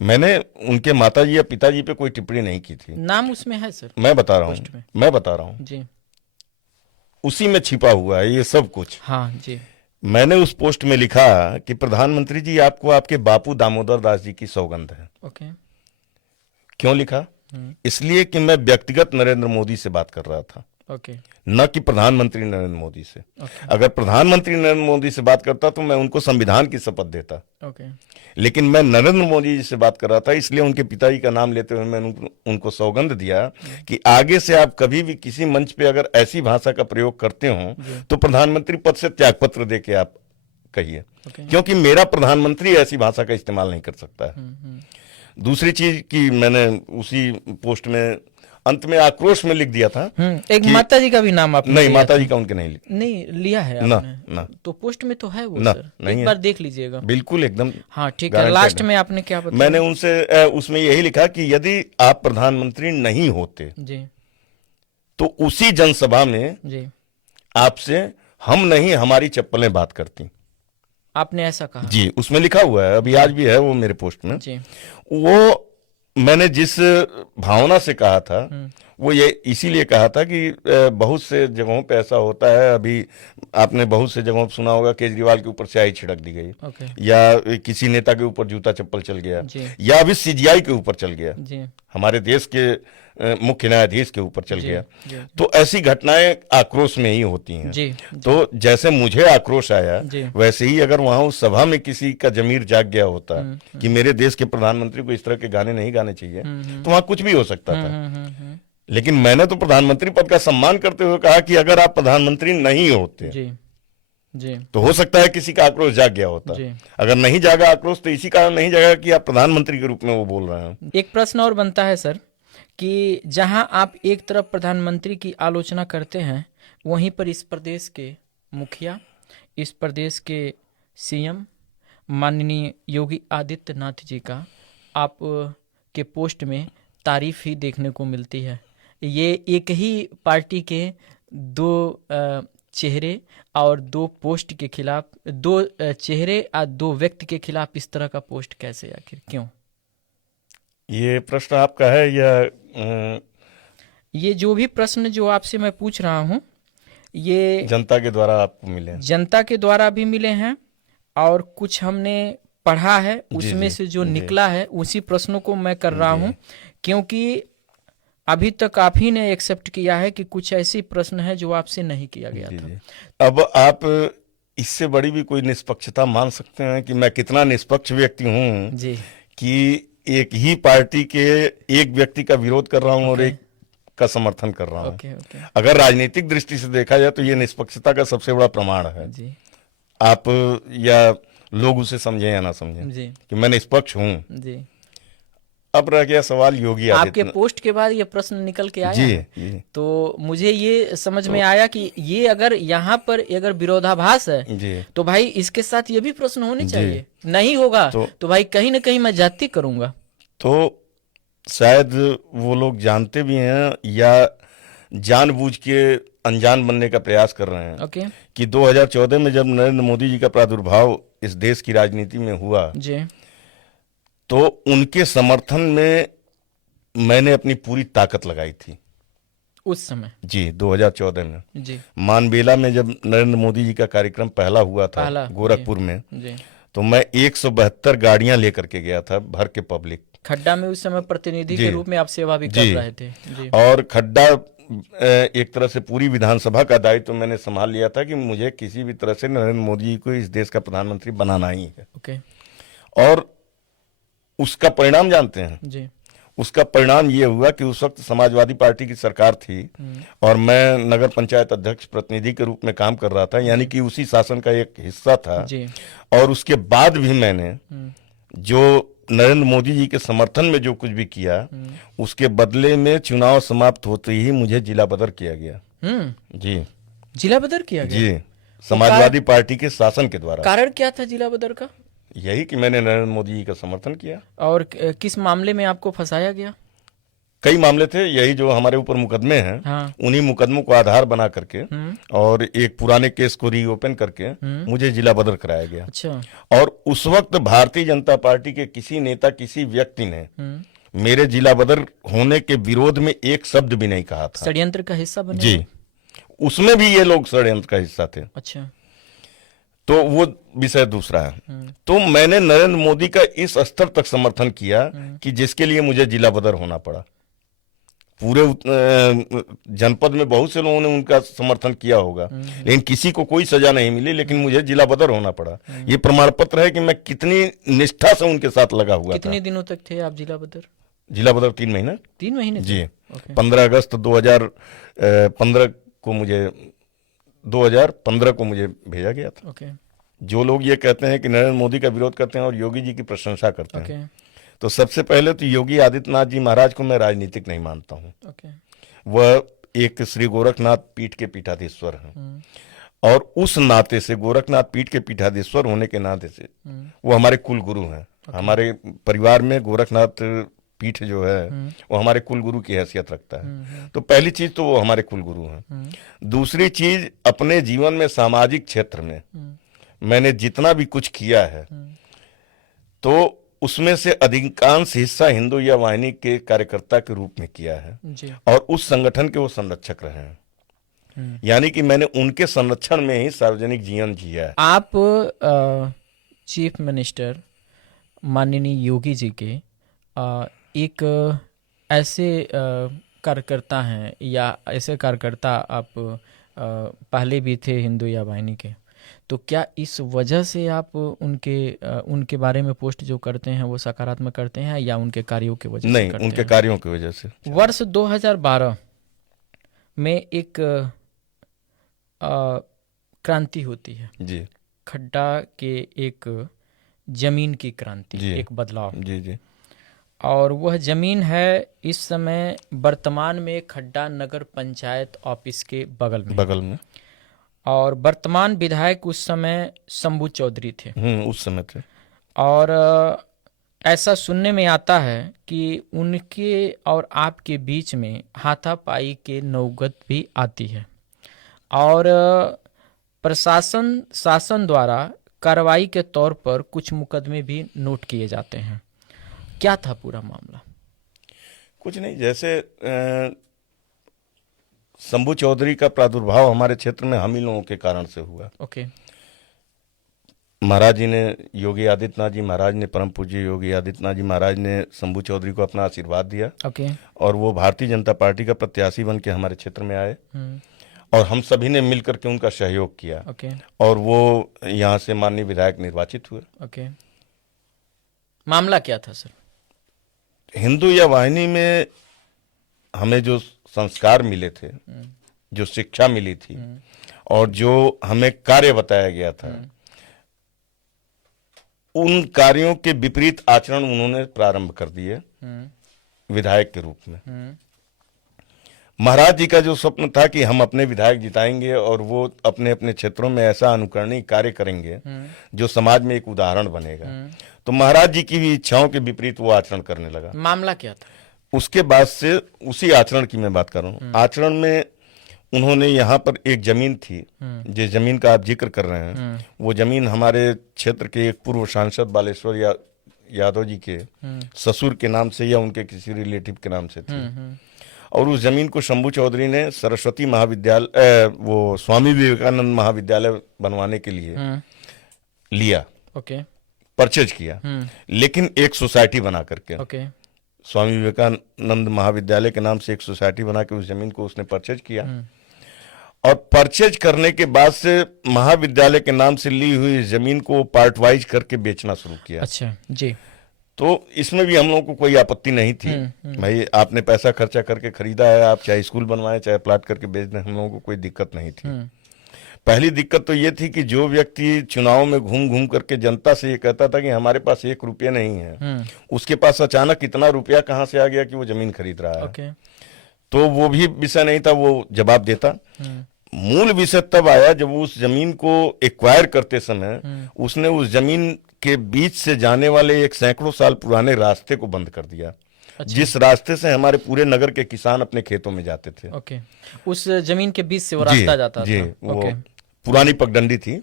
मैंने उनके माताजी या पिताजी पे कोई टिप्पणी नहीं की थी। नाम उसमें है सर? मैं बता रहा पोस्ट में। हूँ, मैं बता रहा हूँ, जी उसी में छिपा हुआ है ये सब कुछ। हाँ जी मैंने उस पोस्ट में लिखा कि प्रधानमंत्री जी, आपको आपके बापू दामोदर दास जी की सौगंध है। ओके क्यों लिखा? इसलिए कि मैं व्यक्तिगत नरेंद्र मोदी से बात कर रहा था, ओके न कि प्रधानमंत्री नरेंद्र मोदी से। ओके अगर प्रधानमंत्री नरेंद्र मोदी से बात करता तो मैं उनको संविधान की शपथ देता, ओके लेकिन मैं नरेंद्र मोदी जी से बात कर रहा था, इसलिए उनके पिताजी का नाम लेते हुए मैंने उनको सौगंध दिया कि आगे से आप कभी भी किसी मंच पे अगर ऐसी भाषा का प्रयोग करते हो तो प्रधानमंत्री पद से त्यागपत्र देके आप कहिए, क्योंकि मेरा प्रधानमंत्री ऐसी भाषा का इस्तेमाल नहीं कर सकता है। दूसरी चीज कि मैंने उसी पोस्ट में अंत में आक्रोश में लिख दिया था एक माता जी का भी नाम आपने नहीं, लिया माता था। जी का उनके नहीं नहीं लिया है ना, आपने? ना। तो पोस्ट में तो है वो ना, सर, नहीं एक है। बार देख लीजिएगा। बिल्कुल एकदम हाँ ठीक है। गारंटेड लास्ट है। में आपने क्या बताया? मैंने उनसे उसमें यही लिखा कि यदि आप प्रधानमंत्री नहीं होते जी तो उसी जनसभा में जी आपसे हम नहीं हमारी चप्पलें बात करती। आपने ऐसा कहा? जी, उसमें लिखा हुआ है, अभी आज भी है वो मेरे पोस्ट में। जी वो मैंने जिस भावना से कहा था वो ये इसीलिए कहा था कि बहुत से जगहों पे ऐसा होता है, अभी आपने बहुत से जगहों पे सुना होगा केजरीवाल के ऊपर स्याही छिड़क दी गई, ओके या किसी नेता के ऊपर जूता चप्पल चल गया, जी या अभी सीजीआई के ऊपर चल गया, जी हमारे देश के मुख्य न्यायाधीश के ऊपर चल जी, गया। जी, तो ऐसी घटनाएं आक्रोश में ही होती हैं। जी तो जैसे मुझे आक्रोश आया जी। वैसे ही अगर वहां उस सभा में किसी का जमीर जाग गया होता कि मेरे देश के प्रधानमंत्री को इस तरह के गाने नहीं गाने चाहिए, तो वहां कुछ भी हो सकता था। लेकिन मैंने तो प्रधानमंत्री पद का सम्मान करते हुए कहा कि अगर आप प्रधानमंत्री नहीं होते जी जी तो हो सकता है किसी का आक्रोश जाग गया होता। जी। अगर नहीं जागा आक्रोश तो इसी कारण नहीं जागा कि आप प्रधानमंत्री के रूप में वो बोल रहे हैं। एक प्रश्न और बनता है सर कि जहां आप एक तरफ प्रधानमंत्री की आलोचना करते हैं, वहीं पर इस प्रदेश के मुखिया, इस प्रदेश के सीएम माननीय योगी आदित्यनाथ जी का आप के पोस्ट में तारीफ ही देखने को मिलती है। ये एक ही पार्टी के दो चेहरे और दो पोस्ट के खिलाफ, दो चेहरे और दो व्यक्ति के खिलाफ इस तरह का पोस्ट कैसे, आखिर क्यों? ये प्रश्न आपका है या ये जो भी प्रश्न जो आपसे मैं पूछ रहा हूँ ये जनता के द्वारा आपको मिले? जनता के द्वारा भी मिले हैं और कुछ हमने पढ़ा है, उसमें से जो निकला है उसी प्रश्नों को मैं कर रहा हूँ, क्योंकि अभी तक आप ही ने एक्सेप्ट किया है कि कुछ ऐसे प्रश्न है जो आपसे नहीं किया गया था। अब आप इससे बड़ी भी कोई निष्पक्षता मान सकते हैं कि मैं कितना निष्पक्ष व्यक्ति हूँ जी कि एक ही पार्टी के एक व्यक्ति का विरोध कर रहा हूँ और एक का समर्थन कर रहा हूँ। अगर राजनीतिक दृष्टि से देखा जाए तो ये निष्पक्षता का सबसे बड़ा प्रमाण है जी। आप या लोग उसे समझें या ना समझें जी कि मैं निष्पक्ष हूँ। जी अब रह गया सवाल योगी आपके आदित्यनाथ। पोस्ट के बाद ये प्रश्न निकल के आया जी है। जी तो मुझे ये समझ में आया कि ये अगर यहाँ पर अगर विरोधाभास है जी तो भाई इसके साथ ये भी प्रश्न होने जी। चाहिए। नहीं होगा तो भाई कहीं ना कहीं मैं जाति करूंगा। तो शायद वो लोग जानते भी हैं या जानबूझ के अनजान बनने का प्रयास कर रहे हैं ओके कि 2014 में जब नरेंद्र मोदी जी का प्रादुर्भाव इस देश की राजनीति में हुआ जी तो उनके समर्थन में मैंने अपनी पूरी ताकत लगाई थी उस समय। जी 2014 में जी मानबेला में जब नरेंद्र मोदी जी का कार्यक्रम पहला हुआ था पहला, गोरखपुर में, जी तो मैं 172 गाड़ियां लेकर के गया था भर के पब्लिक। खड्डा में उस समय प्रतिनिधि जी के रूप में आप सेवा भी कर जी रहे थे। जी और खड्डा एक तरह से पूरी विधानसभा का दायित्व तो मैंने संभाल लिया था कि मुझे किसी भी तरह से नरेंद्र मोदी जी को इस देश का प्रधानमंत्री बनाना ही है। ओके और उसका परिणाम जानते हैं। जी उसका परिणाम ये हुआ कि उस वक्त समाजवादी पार्टी की सरकार थी और मैं नगर पंचायत अध्यक्ष प्रतिनिधि के रूप में काम कर रहा था, यानी कि उसी शासन का एक हिस्सा था। जी और उसके बाद भी मैंने जो नरेंद्र मोदी जी के समर्थन में जो कुछ भी किया उसके बदले में चुनाव समाप्त होते ही मुझे जिला बदर किया गया। जी जिला बदर किया गया। जी समाजवादी पार्टी के शासन के द्वारा। कारण क्या था जिला बदर का? यही कि मैंने नरेंद्र मोदी जी का समर्थन किया। और किस मामले में आपको फंसाया गया? कई मामले थे, यही जो हमारे ऊपर मुकदमे हैं। हाँ। उन्हीं मुकदमों को आधार बना करके और एक पुराने केस को रीओपन करके मुझे जिला बदर कराया गया। अच्छा। और उस वक्त भारतीय जनता पार्टी के किसी नेता किसी व्यक्ति ने मेरे जिला बदर होने के विरोध में एक शब्द भी नहीं कहा था। षड्यंत्र का हिस्सा बने? जी, उसमें भी ये लोग षड्यंत्र का हिस्सा थे। अच्छा। तो वो विषय दूसरा है। तो मैंने नरेंद्र मोदी का इस स्तर तक समर्थन किया कि जिसके लिए मुझे जिला बदर होना पड़ा। पूरे जनपद में बहुत से लोगों ने उनका समर्थन किया होगा, लेकिन किसी को कोई सजा नहीं मिली, लेकिन मुझे जिला बदर होना पड़ा। ये प्रमाण पत्र है कि मैं कितनी निष्ठा से उनके साथ लगा हुआ था। कितने दिनों तक थे आप जिला बदर? जिला बदर 3 महीने। 3 महीने जी। 15 अगस्त 2015 को मुझे 2015 को मुझे भेजा गया था। ओके। जो लोग ये कहते हैं कि नरेंद्र मोदी का विरोध करते हैं और योगी जी की प्रशंसा करते हैं, ओके। तो सबसे पहले तो योगी आदित्यनाथ जी महाराज को मैं राजनीतिक नहीं मानता हूँ। ओके। वह एक श्री गोरखनाथ पीठ के पीठाधीश्वर हैं और उस नाते से, गोरखनाथ पीठ के पीठाधीश्वर होने के नाते से वो हमारे कुल गुरु हैं। हमारे परिवार में गोरखनाथ पीठ जो है वो हमारे कुल गुरु की हैसियत रखता है। तो पहली चीज तो वो हमारे कुल गुरु हैं। दूसरी चीज, अपने जीवन में सामाजिक क्षेत्र में मैंने जितना भी कुछ किया है तो उसमें से अधिकांश हिस्सा हिंदुया वाहिनी के कार्यकर्ता के रूप में किया है जी। और उस संगठन के वो संरक्षक रहे हैं। यानी कि मैंने उनके संरक्षण में ही सार्वजनिक जीवन जिया है। आप चीफ मिनिस्टर माननीय योगी जी के एक ऐसे कार्यकर्ता हैं या ऐसे कार्यकर्ता आप पहले भी थे हिंदुया वाहिनी के, तो क्या इस वजह से आप उनके बारे में पोस्ट जो करते हैं वो सकारात्मक करते हैं या उनके कार्यों की वजह से नहीं, करते उनके हैं? कार्यों की वजह से। वर्ष 2012 में एक क्रांति होती है जी। खड्डा के एक जमीन की क्रांति, एक बदलाव। जी जी। और वह जमीन है इस समय वर्तमान में खड्डा नगर पंचायत ऑफिस के बगल में। और वर्तमान विधायक उस समय शंभू चौधरी थे। उस समय थे। और ऐसा सुनने में आता है कि उनके और आपके बीच में हाथापाई के नौबत भी आती है और शासन द्वारा कार्रवाई के तौर पर कुछ मुकदमे भी नोट किए जाते हैं। क्या था पूरा मामला? कुछ नहीं, जैसे शंभू चौधरी का प्रादुर्भाव हमारे क्षेत्र में हम ही लोगों के कारण से हुआ। ओके। महाराज जी ने, योगी आदित्यनाथ जी महाराज ने, परम पूज्य योगी आदित्यनाथ जी महाराज ने शंभू चौधरी को अपना आशीर्वाद दिया। ओके। और वो भारतीय जनता पार्टी का प्रत्याशी बन के हमारे क्षेत्र में आए और हम सभी ने मिलकर के उनका सहयोग किया। ओके। और वो यहाँ से माननीय विधायक निर्वाचित हुए। ओके। मामला क्या था सर? हिंदुया वाहिनी में हमें जो संस्कार मिले थे, जो शिक्षा मिली थी और जो हमें कार्य बताया गया था, उन कार्यों के विपरीत आचरण उन्होंने प्रारंभ कर दिए विधायक के रूप में। महाराज जी का जो स्वप्न था कि हम अपने विधायक जिताएंगे और वो अपने अपने क्षेत्रों में ऐसा अनुकरणीय कार्य करेंगे जो समाज में एक उदाहरण बनेगा, तो महाराज जी की भी इच्छाओं के विपरीत वो आचरण करने लगा। मामला क्या था? उसके बाद से उसी आचरण की मैं बात कर रहा हूँ। आचरण में उन्होंने यहाँ पर एक जमीन थी, जिस जमीन का आप जिक्र कर रहे हैं, वो जमीन हमारे क्षेत्र के एक पूर्व सांसद बालेश्वर यादव जी के ससुर के नाम से या उनके किसी रिलेटिव के नाम से थी। और उस जमीन को शंभू चौधरी ने सरस्वती महाविद्यालय, वो स्वामी विवेकानंद महाविद्यालय बनवाने के लिए लिया, परचेज किया, लेकिन एक सोसाइटी बना करके, स्वामी विवेकानंद महाविद्यालय के नाम से एक सोसाइटी बना के उस जमीन को उसने परचेज किया। और परचेज करने के बाद से महाविद्यालय के नाम से ली हुई जमीन को पार्ट वाइज करके बेचना शुरू किया। अच्छा जी। तो इसमें भी हम लोगों को कोई आपत्ति नहीं थी। भाई आपने पैसा खर्चा करके खरीदा है, आप चाहे स्कूल बनवाएं चाहे प्लाट करके बेच दें, हम लोगों को कोई दिक्कत नहीं थी। पहली दिक्कत तो ये थी कि जो व्यक्ति चुनाव में घूम घूम करके जनता से ये कहता था कि हमारे पास 1 रुपया नहीं है, उसके पास अचानक इतना रुपया कहाँ से आ गया कि वो जमीन खरीद रहा है। तो वो भी विषय नहीं था, वो जवाब देता। मूल विषय तब आया जब उस जमीन को एक्वायर करते समय उसने उस जमीन के बीच से जाने वाले एक सैकड़ों साल पुराने रास्ते को बंद कर दिया। अच्छा। जिस रास्ते से हमारे पूरे नगर के किसान अपने खेतों में जाते थे। उस जमीन के बीच से वो रास्ता जाता जी, था। वो पुरानी पगडंडी थी।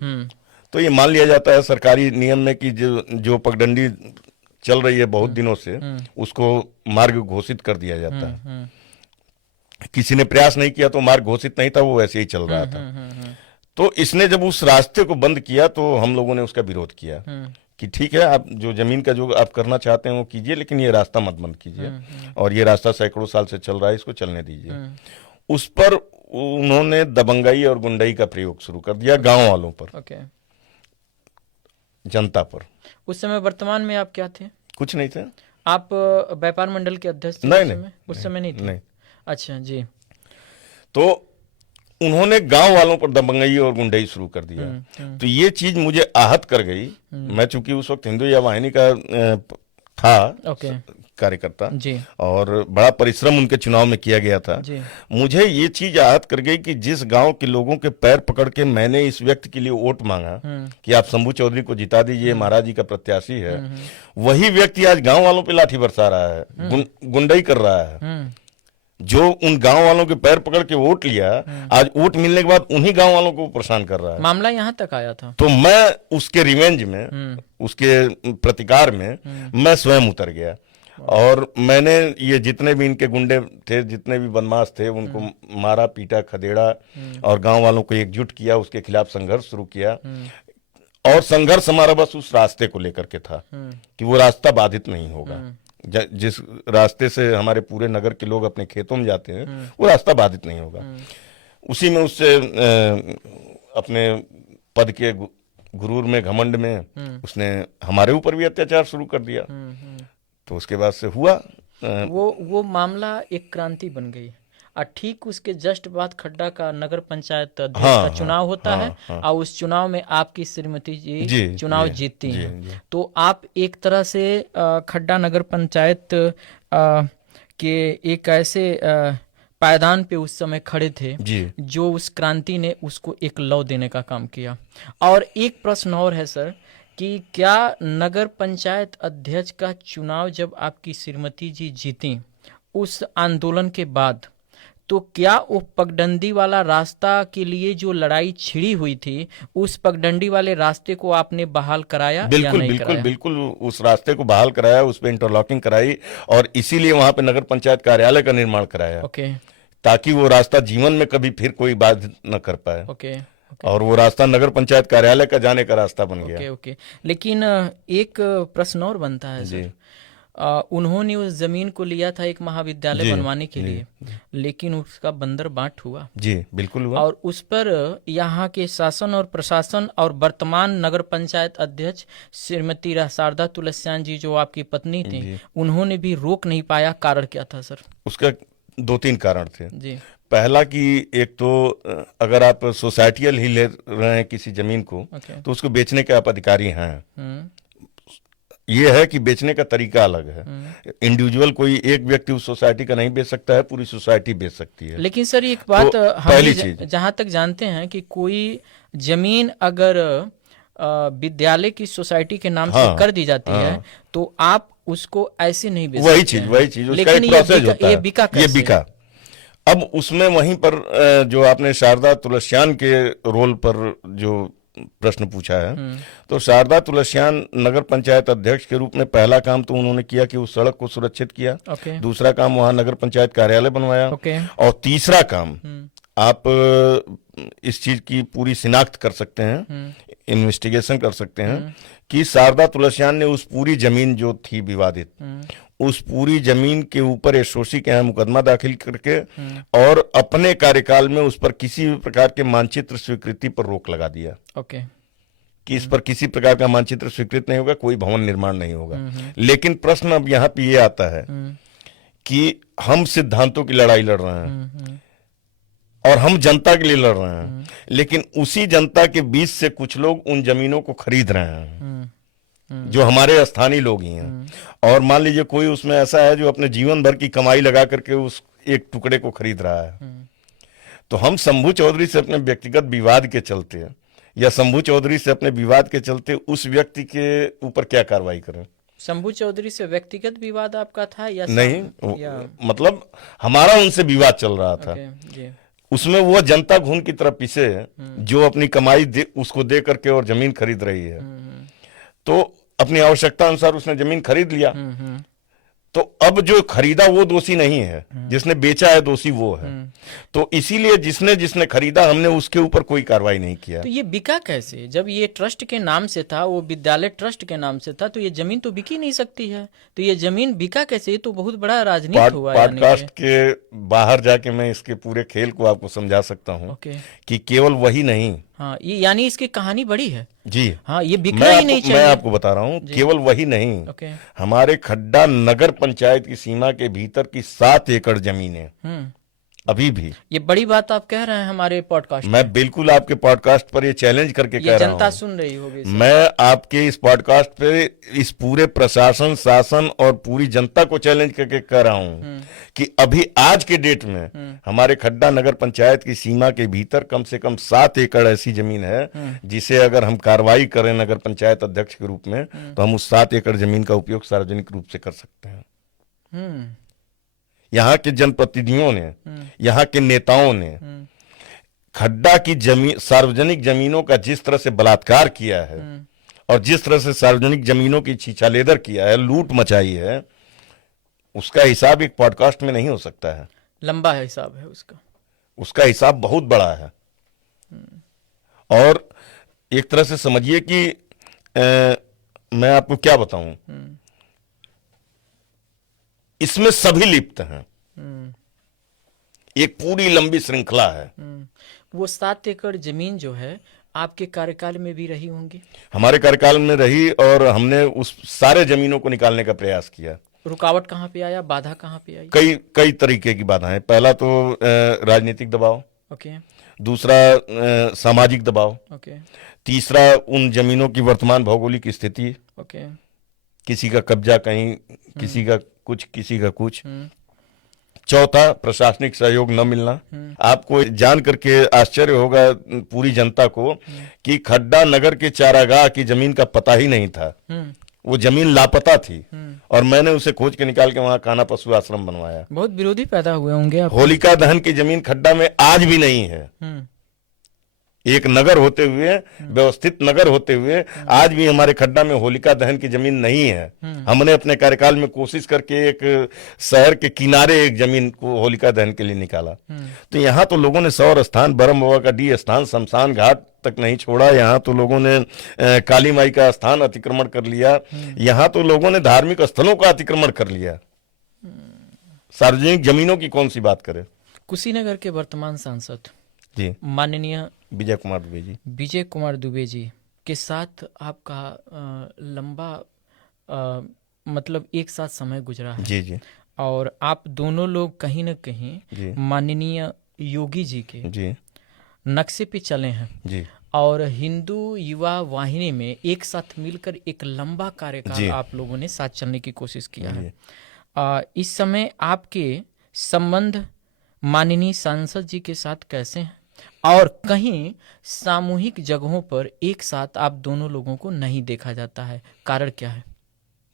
तो ये मान लिया जाता है सरकारी नियम में कि जो पगडंडी चल रही है बहुत दिनों से, उसको मार्ग घोषित कर दिया जाता है। किसी ने प्रयास नहीं किया तो मार्ग घोषित नहीं था, वो वैसे ही चल रहा था। तो इसने जब उस रास्ते को बंद किया तो हम लोगों ने उसका विरोध किया कि ठीक है, आप जो जमीन का जो आप करना चाहते हैं वो कीजिए, लेकिन ये रास्ता मत बंद कीजिए। और ये रास्ता सैकड़ों साल से चल रहा है, इसको चलने दीजिए। उस पर उन्होंने दबंगाई और गुंडाई का प्रयोग शुरू कर दिया गांव वालों पर, जनता पर। उस समय वर्तमान में आप क्या थे? कुछ नहीं थे। आप व्यापार मंडल के अध्यक्ष थे? नहीं, उस समय नहीं थे। नहीं। अच्छा जी। तो उन्होंने गांव वालों पर दबंगई और गुंडाई शुरू कर दिया। तो ये चीज मुझे आहत कर गई। मैं चूंकि उस वक्त हिंदू या वाहिनी का था कार्यकर्ता जी, और बड़ा परिश्रम उनके चुनाव में किया गया था जी। मुझे ये चीज आहत कर गई कि जिस गांव के लोगों के पैर पकड़ के मैंने इस व्यक्ति के लिए वोट मांगा कि आप शंभू चौधरी को जिता दीजिए, महाराज जी का प्रत्याशी है, वही व्यक्ति आज गांव वालों पे लाठी बरसा रहा है, गुंडाई कर रहा है। जो उन गांव वालों के पैर पकड़ के वोट लिया, आज वोट मिलने के बाद उन्हीं गांव वालों को परेशान कर रहा है। मामला यहाँ तक आया था। तो मैं उसके रिवेंज में, उसके प्रतिकार में मैं स्वयं उतर गया और मैंने ये जितने भी इनके गुंडे थे, जितने भी बदमाश थे, उनको मारा, पीटा, खदेड़ा और गांव वालों को एकजुट किया, उसके खिलाफ संघर्ष शुरू किया। और संघर्ष हमारा बस उस रास्ते को लेकर के था कि वो रास्ता बाधित नहीं होगा। जिस रास्ते से हमारे पूरे नगर के लोग अपने खेतों में जाते हैं, वो रास्ता बाधित नहीं होगा। उसी में उससे अपने पद के गुरूर में, घमंड में उसने हमारे ऊपर भी अत्याचार शुरू कर दिया। तो उसके बाद से हुआ वो मामला एक क्रांति बन गई। और ठीक उसके जस्ट बाद खड्डा का नगर पंचायत अध्यक्ष का चुनाव होता है और उस चुनाव में आपकी श्रीमती जी चुनाव जीतती हैं। तो आप एक तरह से खड्डा नगर पंचायत के एक ऐसे पायदान पे उस समय खड़े थे जो उस क्रांति ने उसको एक लौ देने का काम किया। और एक प्रश्न और है सर कि क्या नगर पंचायत अध्यक्ष का चुनाव जब आपकी श्रीमती जी जीती उस आंदोलन के बाद, तो क्या वो पगडंडी वाला रास्ता के लिए जो लड़ाई छिड़ी हुई थी, उस पगडंडी वाले रास्ते को आपने बहाल कराया? बिल्कुल, या नहीं बिल्कुल, बिल्कुल उस रास्ते को बहाल कराया, उस पर इंटरलॉकिंग कराई और इसीलिए वहां पे नगर पंचायत कार्यालय का निर्माण कराया। ताकि वो रास्ता जीवन में कभी फिर कोई बाधित न कर पाए। और वो रास्ता नगर पंचायत कार्यालय का जाने का रास्ता बन गया। लेकिन एक प्रश्न और बनता है सर, उन्होंने उस जमीन को लिया था एक महाविद्यालय बनवाने के लिए, लेकिन उसका बंदर बाट हुआ। जी बिल्कुल हुआ। और उस पर यहाँ के शासन और प्रशासन और वर्तमान नगर पंचायत अध्यक्ष श्रीमती शारदा तुलसियान जी जो आपकी पत्नी थी, उन्होंने भी रोक नहीं पाया। कारण क्या था सर? उसका 2-3 कारण थे जी। पहला कि एक तो अगर आप सोसाइटियल ही ले रहे हैं किसी जमीन को, तो उसको बेचने के आप अधिकारी हैं। ये है कि बेचने का तरीका अलग है। इंडिविजुअल कोई एक व्यक्ति उस सोसाइटी का नहीं बेच सकता है, पूरी सोसाइटी बेच सकती है। लेकिन सर एक बात तो हम पहली भी चीज, जहाँ तक जानते हैं कि कोई जमीन अगर विद्यालय की सोसाइटी के नाम से हाँ, कर दी जाती है हाँ, तो आप उसको ऐसे नहीं बेच वही सकते चीज हैं। वही चीज, उसका लेकिन एक प्रोसेस होता ये है। बिका ये कैसे? बिका। अब उसमें वहीं पर जो आपने शारदा तुलसियान के रोल पर जो प्रश्न पूछा है, तो शारदा तुलसियान नगर पंचायत अध्यक्ष के रूप में पहला काम तो उन्होंने किया कि उस सड़क को सुरक्षित किया। ओके दूसरा काम वहां नगर पंचायत कार्यालय बनवाया। ओके और तीसरा काम, आप इस चीज की पूरी शिनाख्त कर सकते हैं, इन्वेस्टिगेशन कर सकते हैं कि शारदा तुलसियान ने उस पूरी जमीन जो थी विवादित, उस पूरी जमीन के ऊपर एसओसी के यहाँ मुकदमा दाखिल करके और अपने कार्यकाल में उस पर किसी भी प्रकार के मानचित्र स्वीकृति पर रोक लगा दिया ओके कि इस पर किसी प्रकार का मानचित्र स्वीकृत नहीं होगा, कोई भवन निर्माण नहीं होगा। लेकिन प्रश्न अब यहाँ पे ये आता है कि हम सिद्धांतों की लड़ाई लड़ रहे हैं और हम जनता के लिए लड़ रहे हैं, लेकिन उसी जनता के बीच से कुछ लोग उन जमीनों को खरीद रहे हैं जो हमारे स्थानीय लोग ही हैं। और मान लीजिए कोई उसमें ऐसा है जो अपने जीवन भर की कमाई लगा करके उस एक टुकड़े को खरीद रहा है। तो हम शंभू चौधरी से अपने व्यक्तिगत विवाद के चलते या शंभू चौधरी से अपने विवाद के चलते उस व्यक्ति के ऊपर क्या कार्रवाई करें? शंभू चौधरी से व्यक्तिगत विवाद आपका था या नहीं, या... मतलब हमारा उनसे विवाद चल रहा था। जी। उसमें वो जनता घून की तरफ पीछे है जो अपनी कमाई उसको दे करके और जमीन खरीद रही है। तो अपनी आवश्यकता अनुसार उसने जमीन खरीद लिया। तो अब जो खरीदा वो दोषी नहीं है, जिसने बेचा है दोषी वो है। तो इसीलिए जिसने खरीदा, हमने उसके ऊपर कोई कार्रवाई नहीं किया। तो ये बिका कैसे? जब ये ट्रस्ट के नाम से था, वो विद्यालय ट्रस्ट के नाम से था, तो ये जमीन तो बिकी नहीं सकती है। तो ये जमीन बिका कैसे? ये तो बहुत बड़ा राजनीति हुआ। पॉडकास्ट के बाहर जाके मैं इसके पूरे खेल को आपको समझा सकता हूँ कि केवल वही नहीं, हाँ, ये यानी इसकी कहानी बड़ी है जी। हाँ, ये बिकना ही नहीं चाहिए। मैं आपको बता रहा हूँ, केवल वही नहीं, हमारे खड्डा नगर पंचायत की सीमा के भीतर की 7 एकड़ जमीनें अभी भी। ये बड़ी बात आप कह रहे हैं हमारे पॉडकास्ट। मैं बिल्कुल आपके पॉडकास्ट पर ये चैलेंज करके कह रहा हूं, जनता सुन रही होगी। मैं आपके इस पॉडकास्ट पे इस पूरे प्रशासन, शासन और पूरी जनता को चैलेंज करके कह रहा हूं कि अभी आज के डेट में हमारे खड्डा नगर पंचायत की सीमा के भीतर कम से कम 7 एकड़ ऐसी जमीन है जिसे अगर हम कार्रवाई करें नगर पंचायत अध्यक्ष के रूप में, तो हम उस 7 एकड़ जमीन का उपयोग सार्वजनिक रूप से कर सकते हैं। यहाँ के जनप्रतिनिधियों ने, यहाँ के नेताओं ने खड्डा की जमीन, सार्वजनिक जमीनों का जिस तरह से बलात्कार किया है और जिस तरह से सार्वजनिक जमीनों की छीछालेदर किया है, लूट मचाई है, उसका हिसाब एक पॉडकास्ट में नहीं हो सकता है। लंबा हिसाब है उसका हिसाब बहुत बड़ा है। और एक तरह से समझिए कि मैं आपको क्या बताऊं, इसमें सभी लिप्त हैं, एक पूरी लंबी श्रृंखला है। वो 7 एकड़ जमीन जो है आपके कार्यकाल में भी रही होंगी? हमारे कार्यकाल में रही और हमने उस सारे जमीनों को निकालने का प्रयास किया। रुकावट कहाँ पे आया, बाधा कहाँ पे आई? कई तरीके की बाधाएं। पहला तो राजनीतिक दबाव, दूसरा सामाजिक दबाव, तीसरा उन जमीनों की वर्तमान भौगोलिक स्थिति, किसी का कब्जा कहीं, किसी का कुछ, किसी का कुछ, चौथा प्रशासनिक सहयोग न मिलना। आपको जान करके आश्चर्य होगा पूरी जनता को कि खड्डा नगर के चारागाह की जमीन का पता ही नहीं था, वो जमीन लापता थी और मैंने उसे खोज के निकाल के वहां कान्हा पशु आश्रम बनवाया। बहुत विरोधी पैदा हुए होंगे। होलिका दहन की जमीन खड्डा में आज भी नहीं है। एक नगर होते हुए, व्यवस्थित नगर होते हुए, आज भी हमारे खड्डा में होलिका दहन की जमीन नहीं है। हमने अपने कार्यकाल में कोशिश करके एक शहर के किनारे एक जमीन को होलिका दहन के लिए निकाला। तो यहाँ तो लोगों ने सौर स्थान, बरम बाबा का डी स्थान, शमशान घाट तक नहीं छोड़ा। यहाँ तो लोगों ने काली माई का स्थान अतिक्रमण कर लिया। यहाँ तो लोगों ने धार्मिक स्थलों का अतिक्रमण कर लिया। सार्वजनिक जमीनों की कौन सी बात करें। कुशीनगर के वर्तमान सांसद जी माननीय विजय कुमार दुबे जी के साथ आपका लंबा मतलब एक साथ समय गुजरा है। जी। और आप दोनों लोग कहीं न कहीं माननीय योगी जी के नक्शे पे चले हैं। जी। और हिंदू युवा वाहिनी में एक साथ मिलकर एक लंबा कार्यकाल जी। आप लोगों ने साथ चलने की कोशिश किया है। जी। इस समय आपके संबंध माननीय सांसद जी के साथ कैसे हैं, और कहीं सामूहिक जगहों पर एक साथ आप दोनों लोगों को नहीं देखा जाता है, कारण क्या है?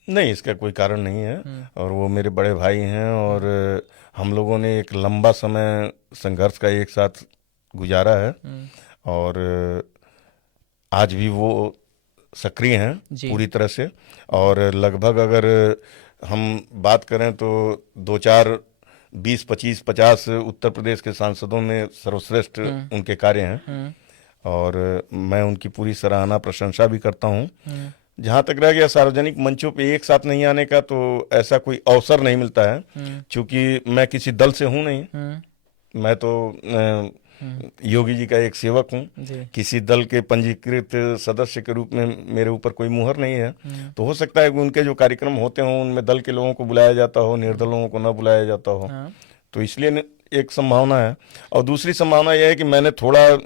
नहीं, इसका कोई कारण नहीं है, और वो मेरे बड़े भाई हैं, और हम लोगों ने एक लंबा समय संघर्ष का एक साथ गुजारा है, और आज भी वो सक्रिय हैं जी। पूरी तरह से। और लगभग अगर हम बात करें तो 2-4, 20, 25, 50 उत्तर प्रदेश के सांसदों में सर्वश्रेष्ठ उनके कार्य हैं, और मैं उनकी पूरी सराहना प्रशंसा भी करता हूं। जहां तक रह गया सार्वजनिक मंचों पे एक साथ नहीं आने का, तो ऐसा कोई अवसर नहीं मिलता है, क्योंकि मैं किसी दल से हूं नहीं। मैं तो योगी जी का एक सेवक हूं। किसी दल के पंजीकृत सदस्य के रूप में मेरे ऊपर कोई मुहर नहीं है। तो हो सकता है कि उनके जो कार्यक्रम होते हों उनमें दल के लोगों को बुलाया जाता हो, निर्दल लोगों को न बुलाया जाता हो। तो इसलिए एक संभावना है। और दूसरी संभावना यह है कि मैंने थोड़ा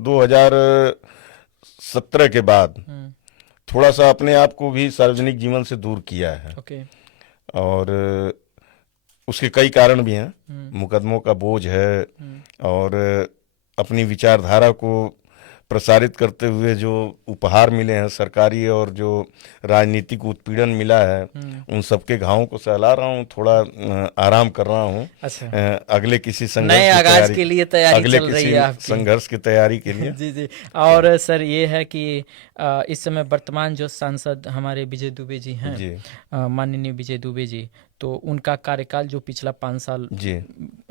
2017 के बाद थोड़ा सा अपने आप को भी सार्वजनिक जीवन से दूर किया है। और उसके कई कारण भी हैं। मुकदमों का बोझ है, और अपनी विचारधारा को प्रसारित करते हुए जो उपहार मिले हैं सरकारी, और जो राजनीतिक उत्पीड़न मिला है, उन सबके घावों को सहला रहा हूँ। थोड़ा आराम कर रहा हूँ। अच्छा। अगले किसी संघर्ष नए आगाज के लिए तैयारी अगले चल रही किसी है आपकी। संघर्ष की तैयारी के लिए। जी जी। और सर ये है कि इस समय वर्तमान जो सांसद हमारे विजय दुबे जी हैं, जी। माननीय विजय दुबे जी, तो उनका कार्यकाल जो पिछला 5 साल जी।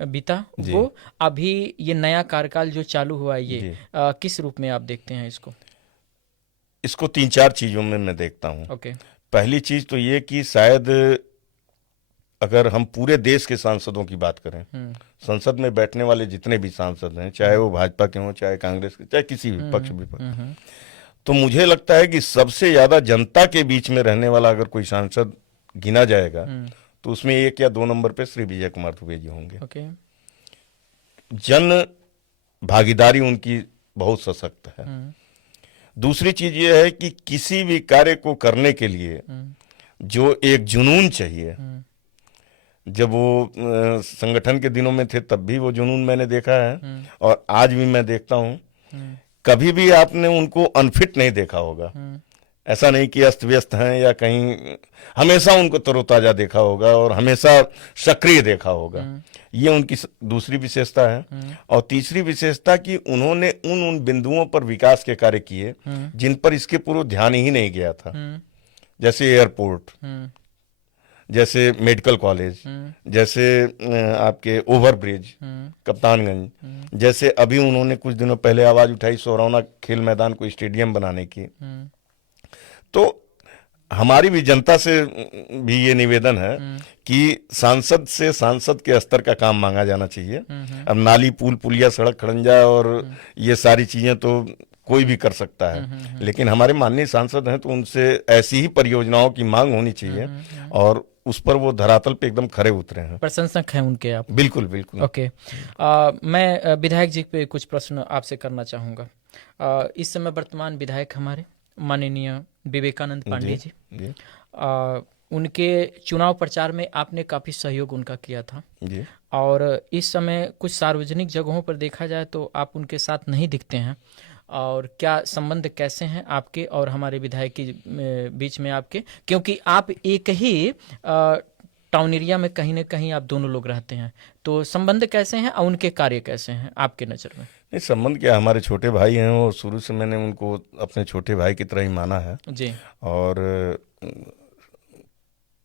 बीता, वो अभी ये नया कार्यकाल जो चालू हुआ है, ये किस रूप में आप देखते हैं इसको? इसको 3-4 चीजों में मैं देखता हूँ। ओके। पहली चीज तो ये कि शायद अगर हम पूरे देश के सांसदों की बात करें, संसद में बैठने वाले जितने भी सांसद हैं, चाहे वो भाजपा के हों, चाहे कांग्रेस के, चाहे किसी भी पक्ष विपक्ष, तो मुझे लगता है कि सबसे ज्यादा जनता के बीच में रहने वाला अगर कोई सांसद गिना जाएगा, तो उसमें 1 या 2 नंबर पे श्री विजय कुमार दुबे जी होंगे। ओके। जन भागीदारी उनकी बहुत सशक्त है। दूसरी चीज ये है कि किसी भी कार्य को करने के लिए जो एक जुनून चाहिए, जब वो संगठन के दिनों में थे तब भी वो जुनून मैंने देखा है, और आज भी मैं देखता हूँ। कभी भी आपने उनको अनफिट नहीं देखा होगा। ऐसा नहीं कि अस्त व्यस्त हैं या कहीं, हमेशा उनको तरोताजा देखा होगा और हमेशा सक्रिय देखा होगा। ये उनकी दूसरी विशेषता है। और तीसरी विशेषता कि उन्होंने उन बिंदुओं पर विकास के कार्य किए जिन पर इसके पूर्व ध्यान ही नहीं गया था, जैसे एयरपोर्ट, जैसे मेडिकल कॉलेज, जैसे आपके ओवरब्रिज कप्तानगंज, जैसे अभी उन्होंने कुछ दिनों पहले आवाज उठाई सोरौना खेल मैदान को स्टेडियम बनाने की। तो हमारी भी जनता से भी ये निवेदन है कि सांसद से सांसद के स्तर का काम मांगा जाना चाहिए। अब नाली, पुल, पुलिया, सड़क, खड़ंजा और ये सारी चीजें तो कोई भी कर सकता है, लेकिन हमारे माननीय सांसद हैं तो उनसे ऐसी ही परियोजनाओं की मांग होनी चाहिए, और उस पर वो धरातल पे एकदम खरे उतरे हैं। प्रशंसक हैं उनके आप? बिल्कुल बिल्कुल। ओके। मैं विधायक जी पे कुछ प्रश्न आपसे करना चाहूँगा। इस समय वर्तमान विधायक हमारे माननीय विवेकानंद पांडे जी, उनके चुनाव प्रचार में आपने काफ़ी सहयोग उनका किया था जी। और इस समय कुछ सार्वजनिक जगहों पर देखा जाए तो आप उनके साथ नहीं दिखते हैं। और क्या संबंध कैसे हैं आपके और हमारे विधायक के बीच में आपके, क्योंकि आप एक ही टाउन एरिया में कहीं ना कहीं आप दोनों लोग रहते हैं, तो संबंध कैसे हैं और उनके कार्य कैसे हैं आपके नज़र में? नहीं, संबंध क्या, हमारे छोटे भाई हैं और शुरू से मैंने उनको अपने छोटे भाई की तरह ही माना है जी। और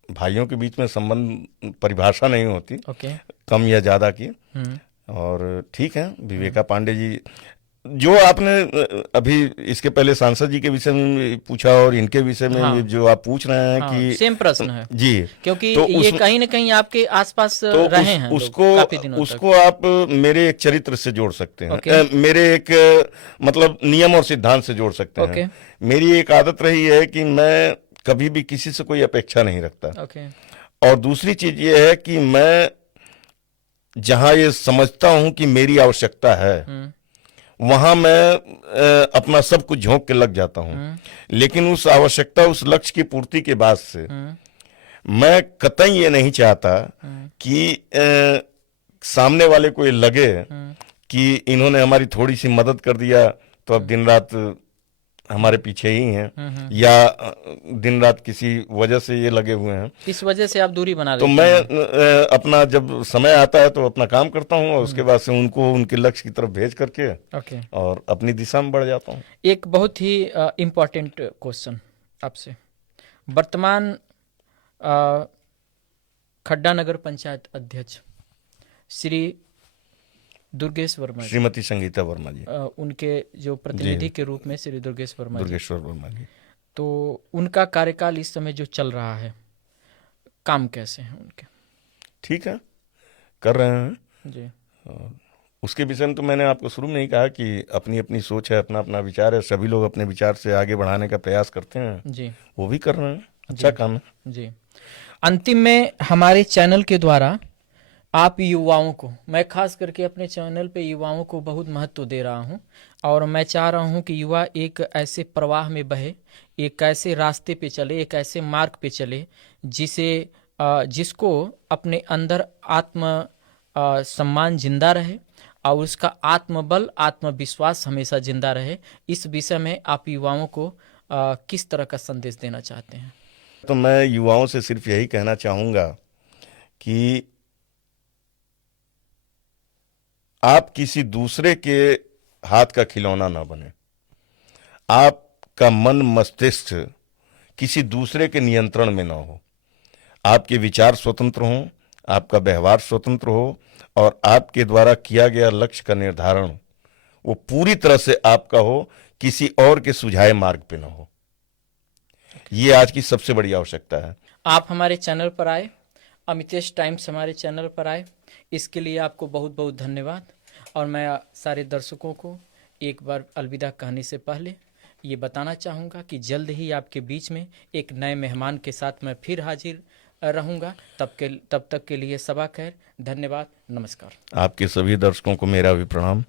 भाइयों के बीच में संबंध परिभाषा नहीं होती, ओके। कम या ज़्यादा की। और ठीक है, विवेका पांडे जी जो आपने अभी इसके पहले सांसद जी के विषय में पूछा और इनके विषय में हाँ। जो आप पूछ रहे हैं कि सेम प्रश्न है जी, क्योंकि तो ये कहीं न कहीं आपके आसपास तो रहे हैं उसको आप मेरे एक चरित्र से जोड़ सकते हैं, मेरे एक मतलब नियम और सिद्धांत से जोड़ सकते हैं। मेरी एक आदत रही है कि मैं कभी भी किसी से कोई अपेक्षा नहीं रखता। और दूसरी चीज ये है कि मैं जहां ये समझता हूं कि मेरी आवश्यकता है वहां मैं अपना सब कुछ झोंक के लग जाता हूं। लेकिन उस आवश्यकता, उस लक्ष्य की पूर्ति के बाद से मैं कतई ये नहीं चाहता कि सामने वाले को ये लगे कि इन्होंने हमारी थोड़ी सी मदद कर दिया तो अब दिन रात हमारे पीछे ही हैं, या दिन रात किसी वजह से ये लगे हुए हैं। इस वजह से आप दूरी बना तो लेते मैं हैं। अपना जब समय आता है तो अपना काम करता हूँ और उसके बाद से उनको उनके लक्ष्य की तरफ भेज करके ओके। और अपनी दिशा में बढ़ जाता हूँ। एक बहुत ही इम्पोर्टेंट क्वेश्चन आपसे। वर्तमान खड्डा नगर पंचायत अध्यक्ष श्री दुर्गेश वर्मा जी, श्रीमती संगीता वर्मा जी, उनके जो प्रतिनिधि के रूप में श्री दुर्गेश वर्मा जी, दुर्गेश्वर वर्मा जी, तो उनका कार्यकाल इस समय जो चल रहा है, काम कैसे हैं उनके? ठीक है, कर रहे हैं जी। उसके विषय में तो मैंने आपको शुरू में ही कहा कि अपनी अपनी सोच है, अपना अपना विचार है, सभी लोग अपने विचार से आगे बढ़ाने का प्रयास करते हैं जी। वो भी कर रहे हैं, अच्छा काम है जी। अंतिम में हमारे चैनल के द्वारा आप युवाओं को, मैं खास करके अपने चैनल पे युवाओं को बहुत महत्व दे रहा हूं, और मैं चाह रहा हूं कि युवा एक ऐसे प्रवाह में बहे, एक ऐसे रास्ते पे चले, एक ऐसे मार्ग पे चले जिसको अपने अंदर आत्म सम्मान जिंदा रहे और उसका आत्मबल, आत्मविश्वास हमेशा जिंदा रहे। इस विषय में आप युवाओं को किस तरह का संदेश देना चाहते हैं? तो मैं युवाओं से सिर्फ यही कहना चाहूंगा कि आप किसी दूसरे के हाथ का खिलौना ना बने। आपका मन मस्तिष्क किसी दूसरे के नियंत्रण में ना हो। आपके विचार स्वतंत्र हों, आपका व्यवहार स्वतंत्र हो और आपके द्वारा किया गया लक्ष्य का निर्धारण वो पूरी तरह से आपका हो, किसी और के सुझाए मार्ग पे ना हो। ये आज की सबसे बड़ी आवश्यकता है। आप हमारे चैनल पर आए, अमितेश टाइम्स हमारे चैनल पर आए, इसके लिए आपको बहुत बहुत धन्यवाद। और मैं सारे दर्शकों को एक बार अलविदा कहने से पहले ये बताना चाहूँगा कि जल्द ही आपके बीच में एक नए मेहमान के साथ मैं फिर हाजिर रहूँगा। तब तक के लिए सबा खैर, धन्यवाद, नमस्कार। आपके सभी दर्शकों को मेरा भी प्रणाम।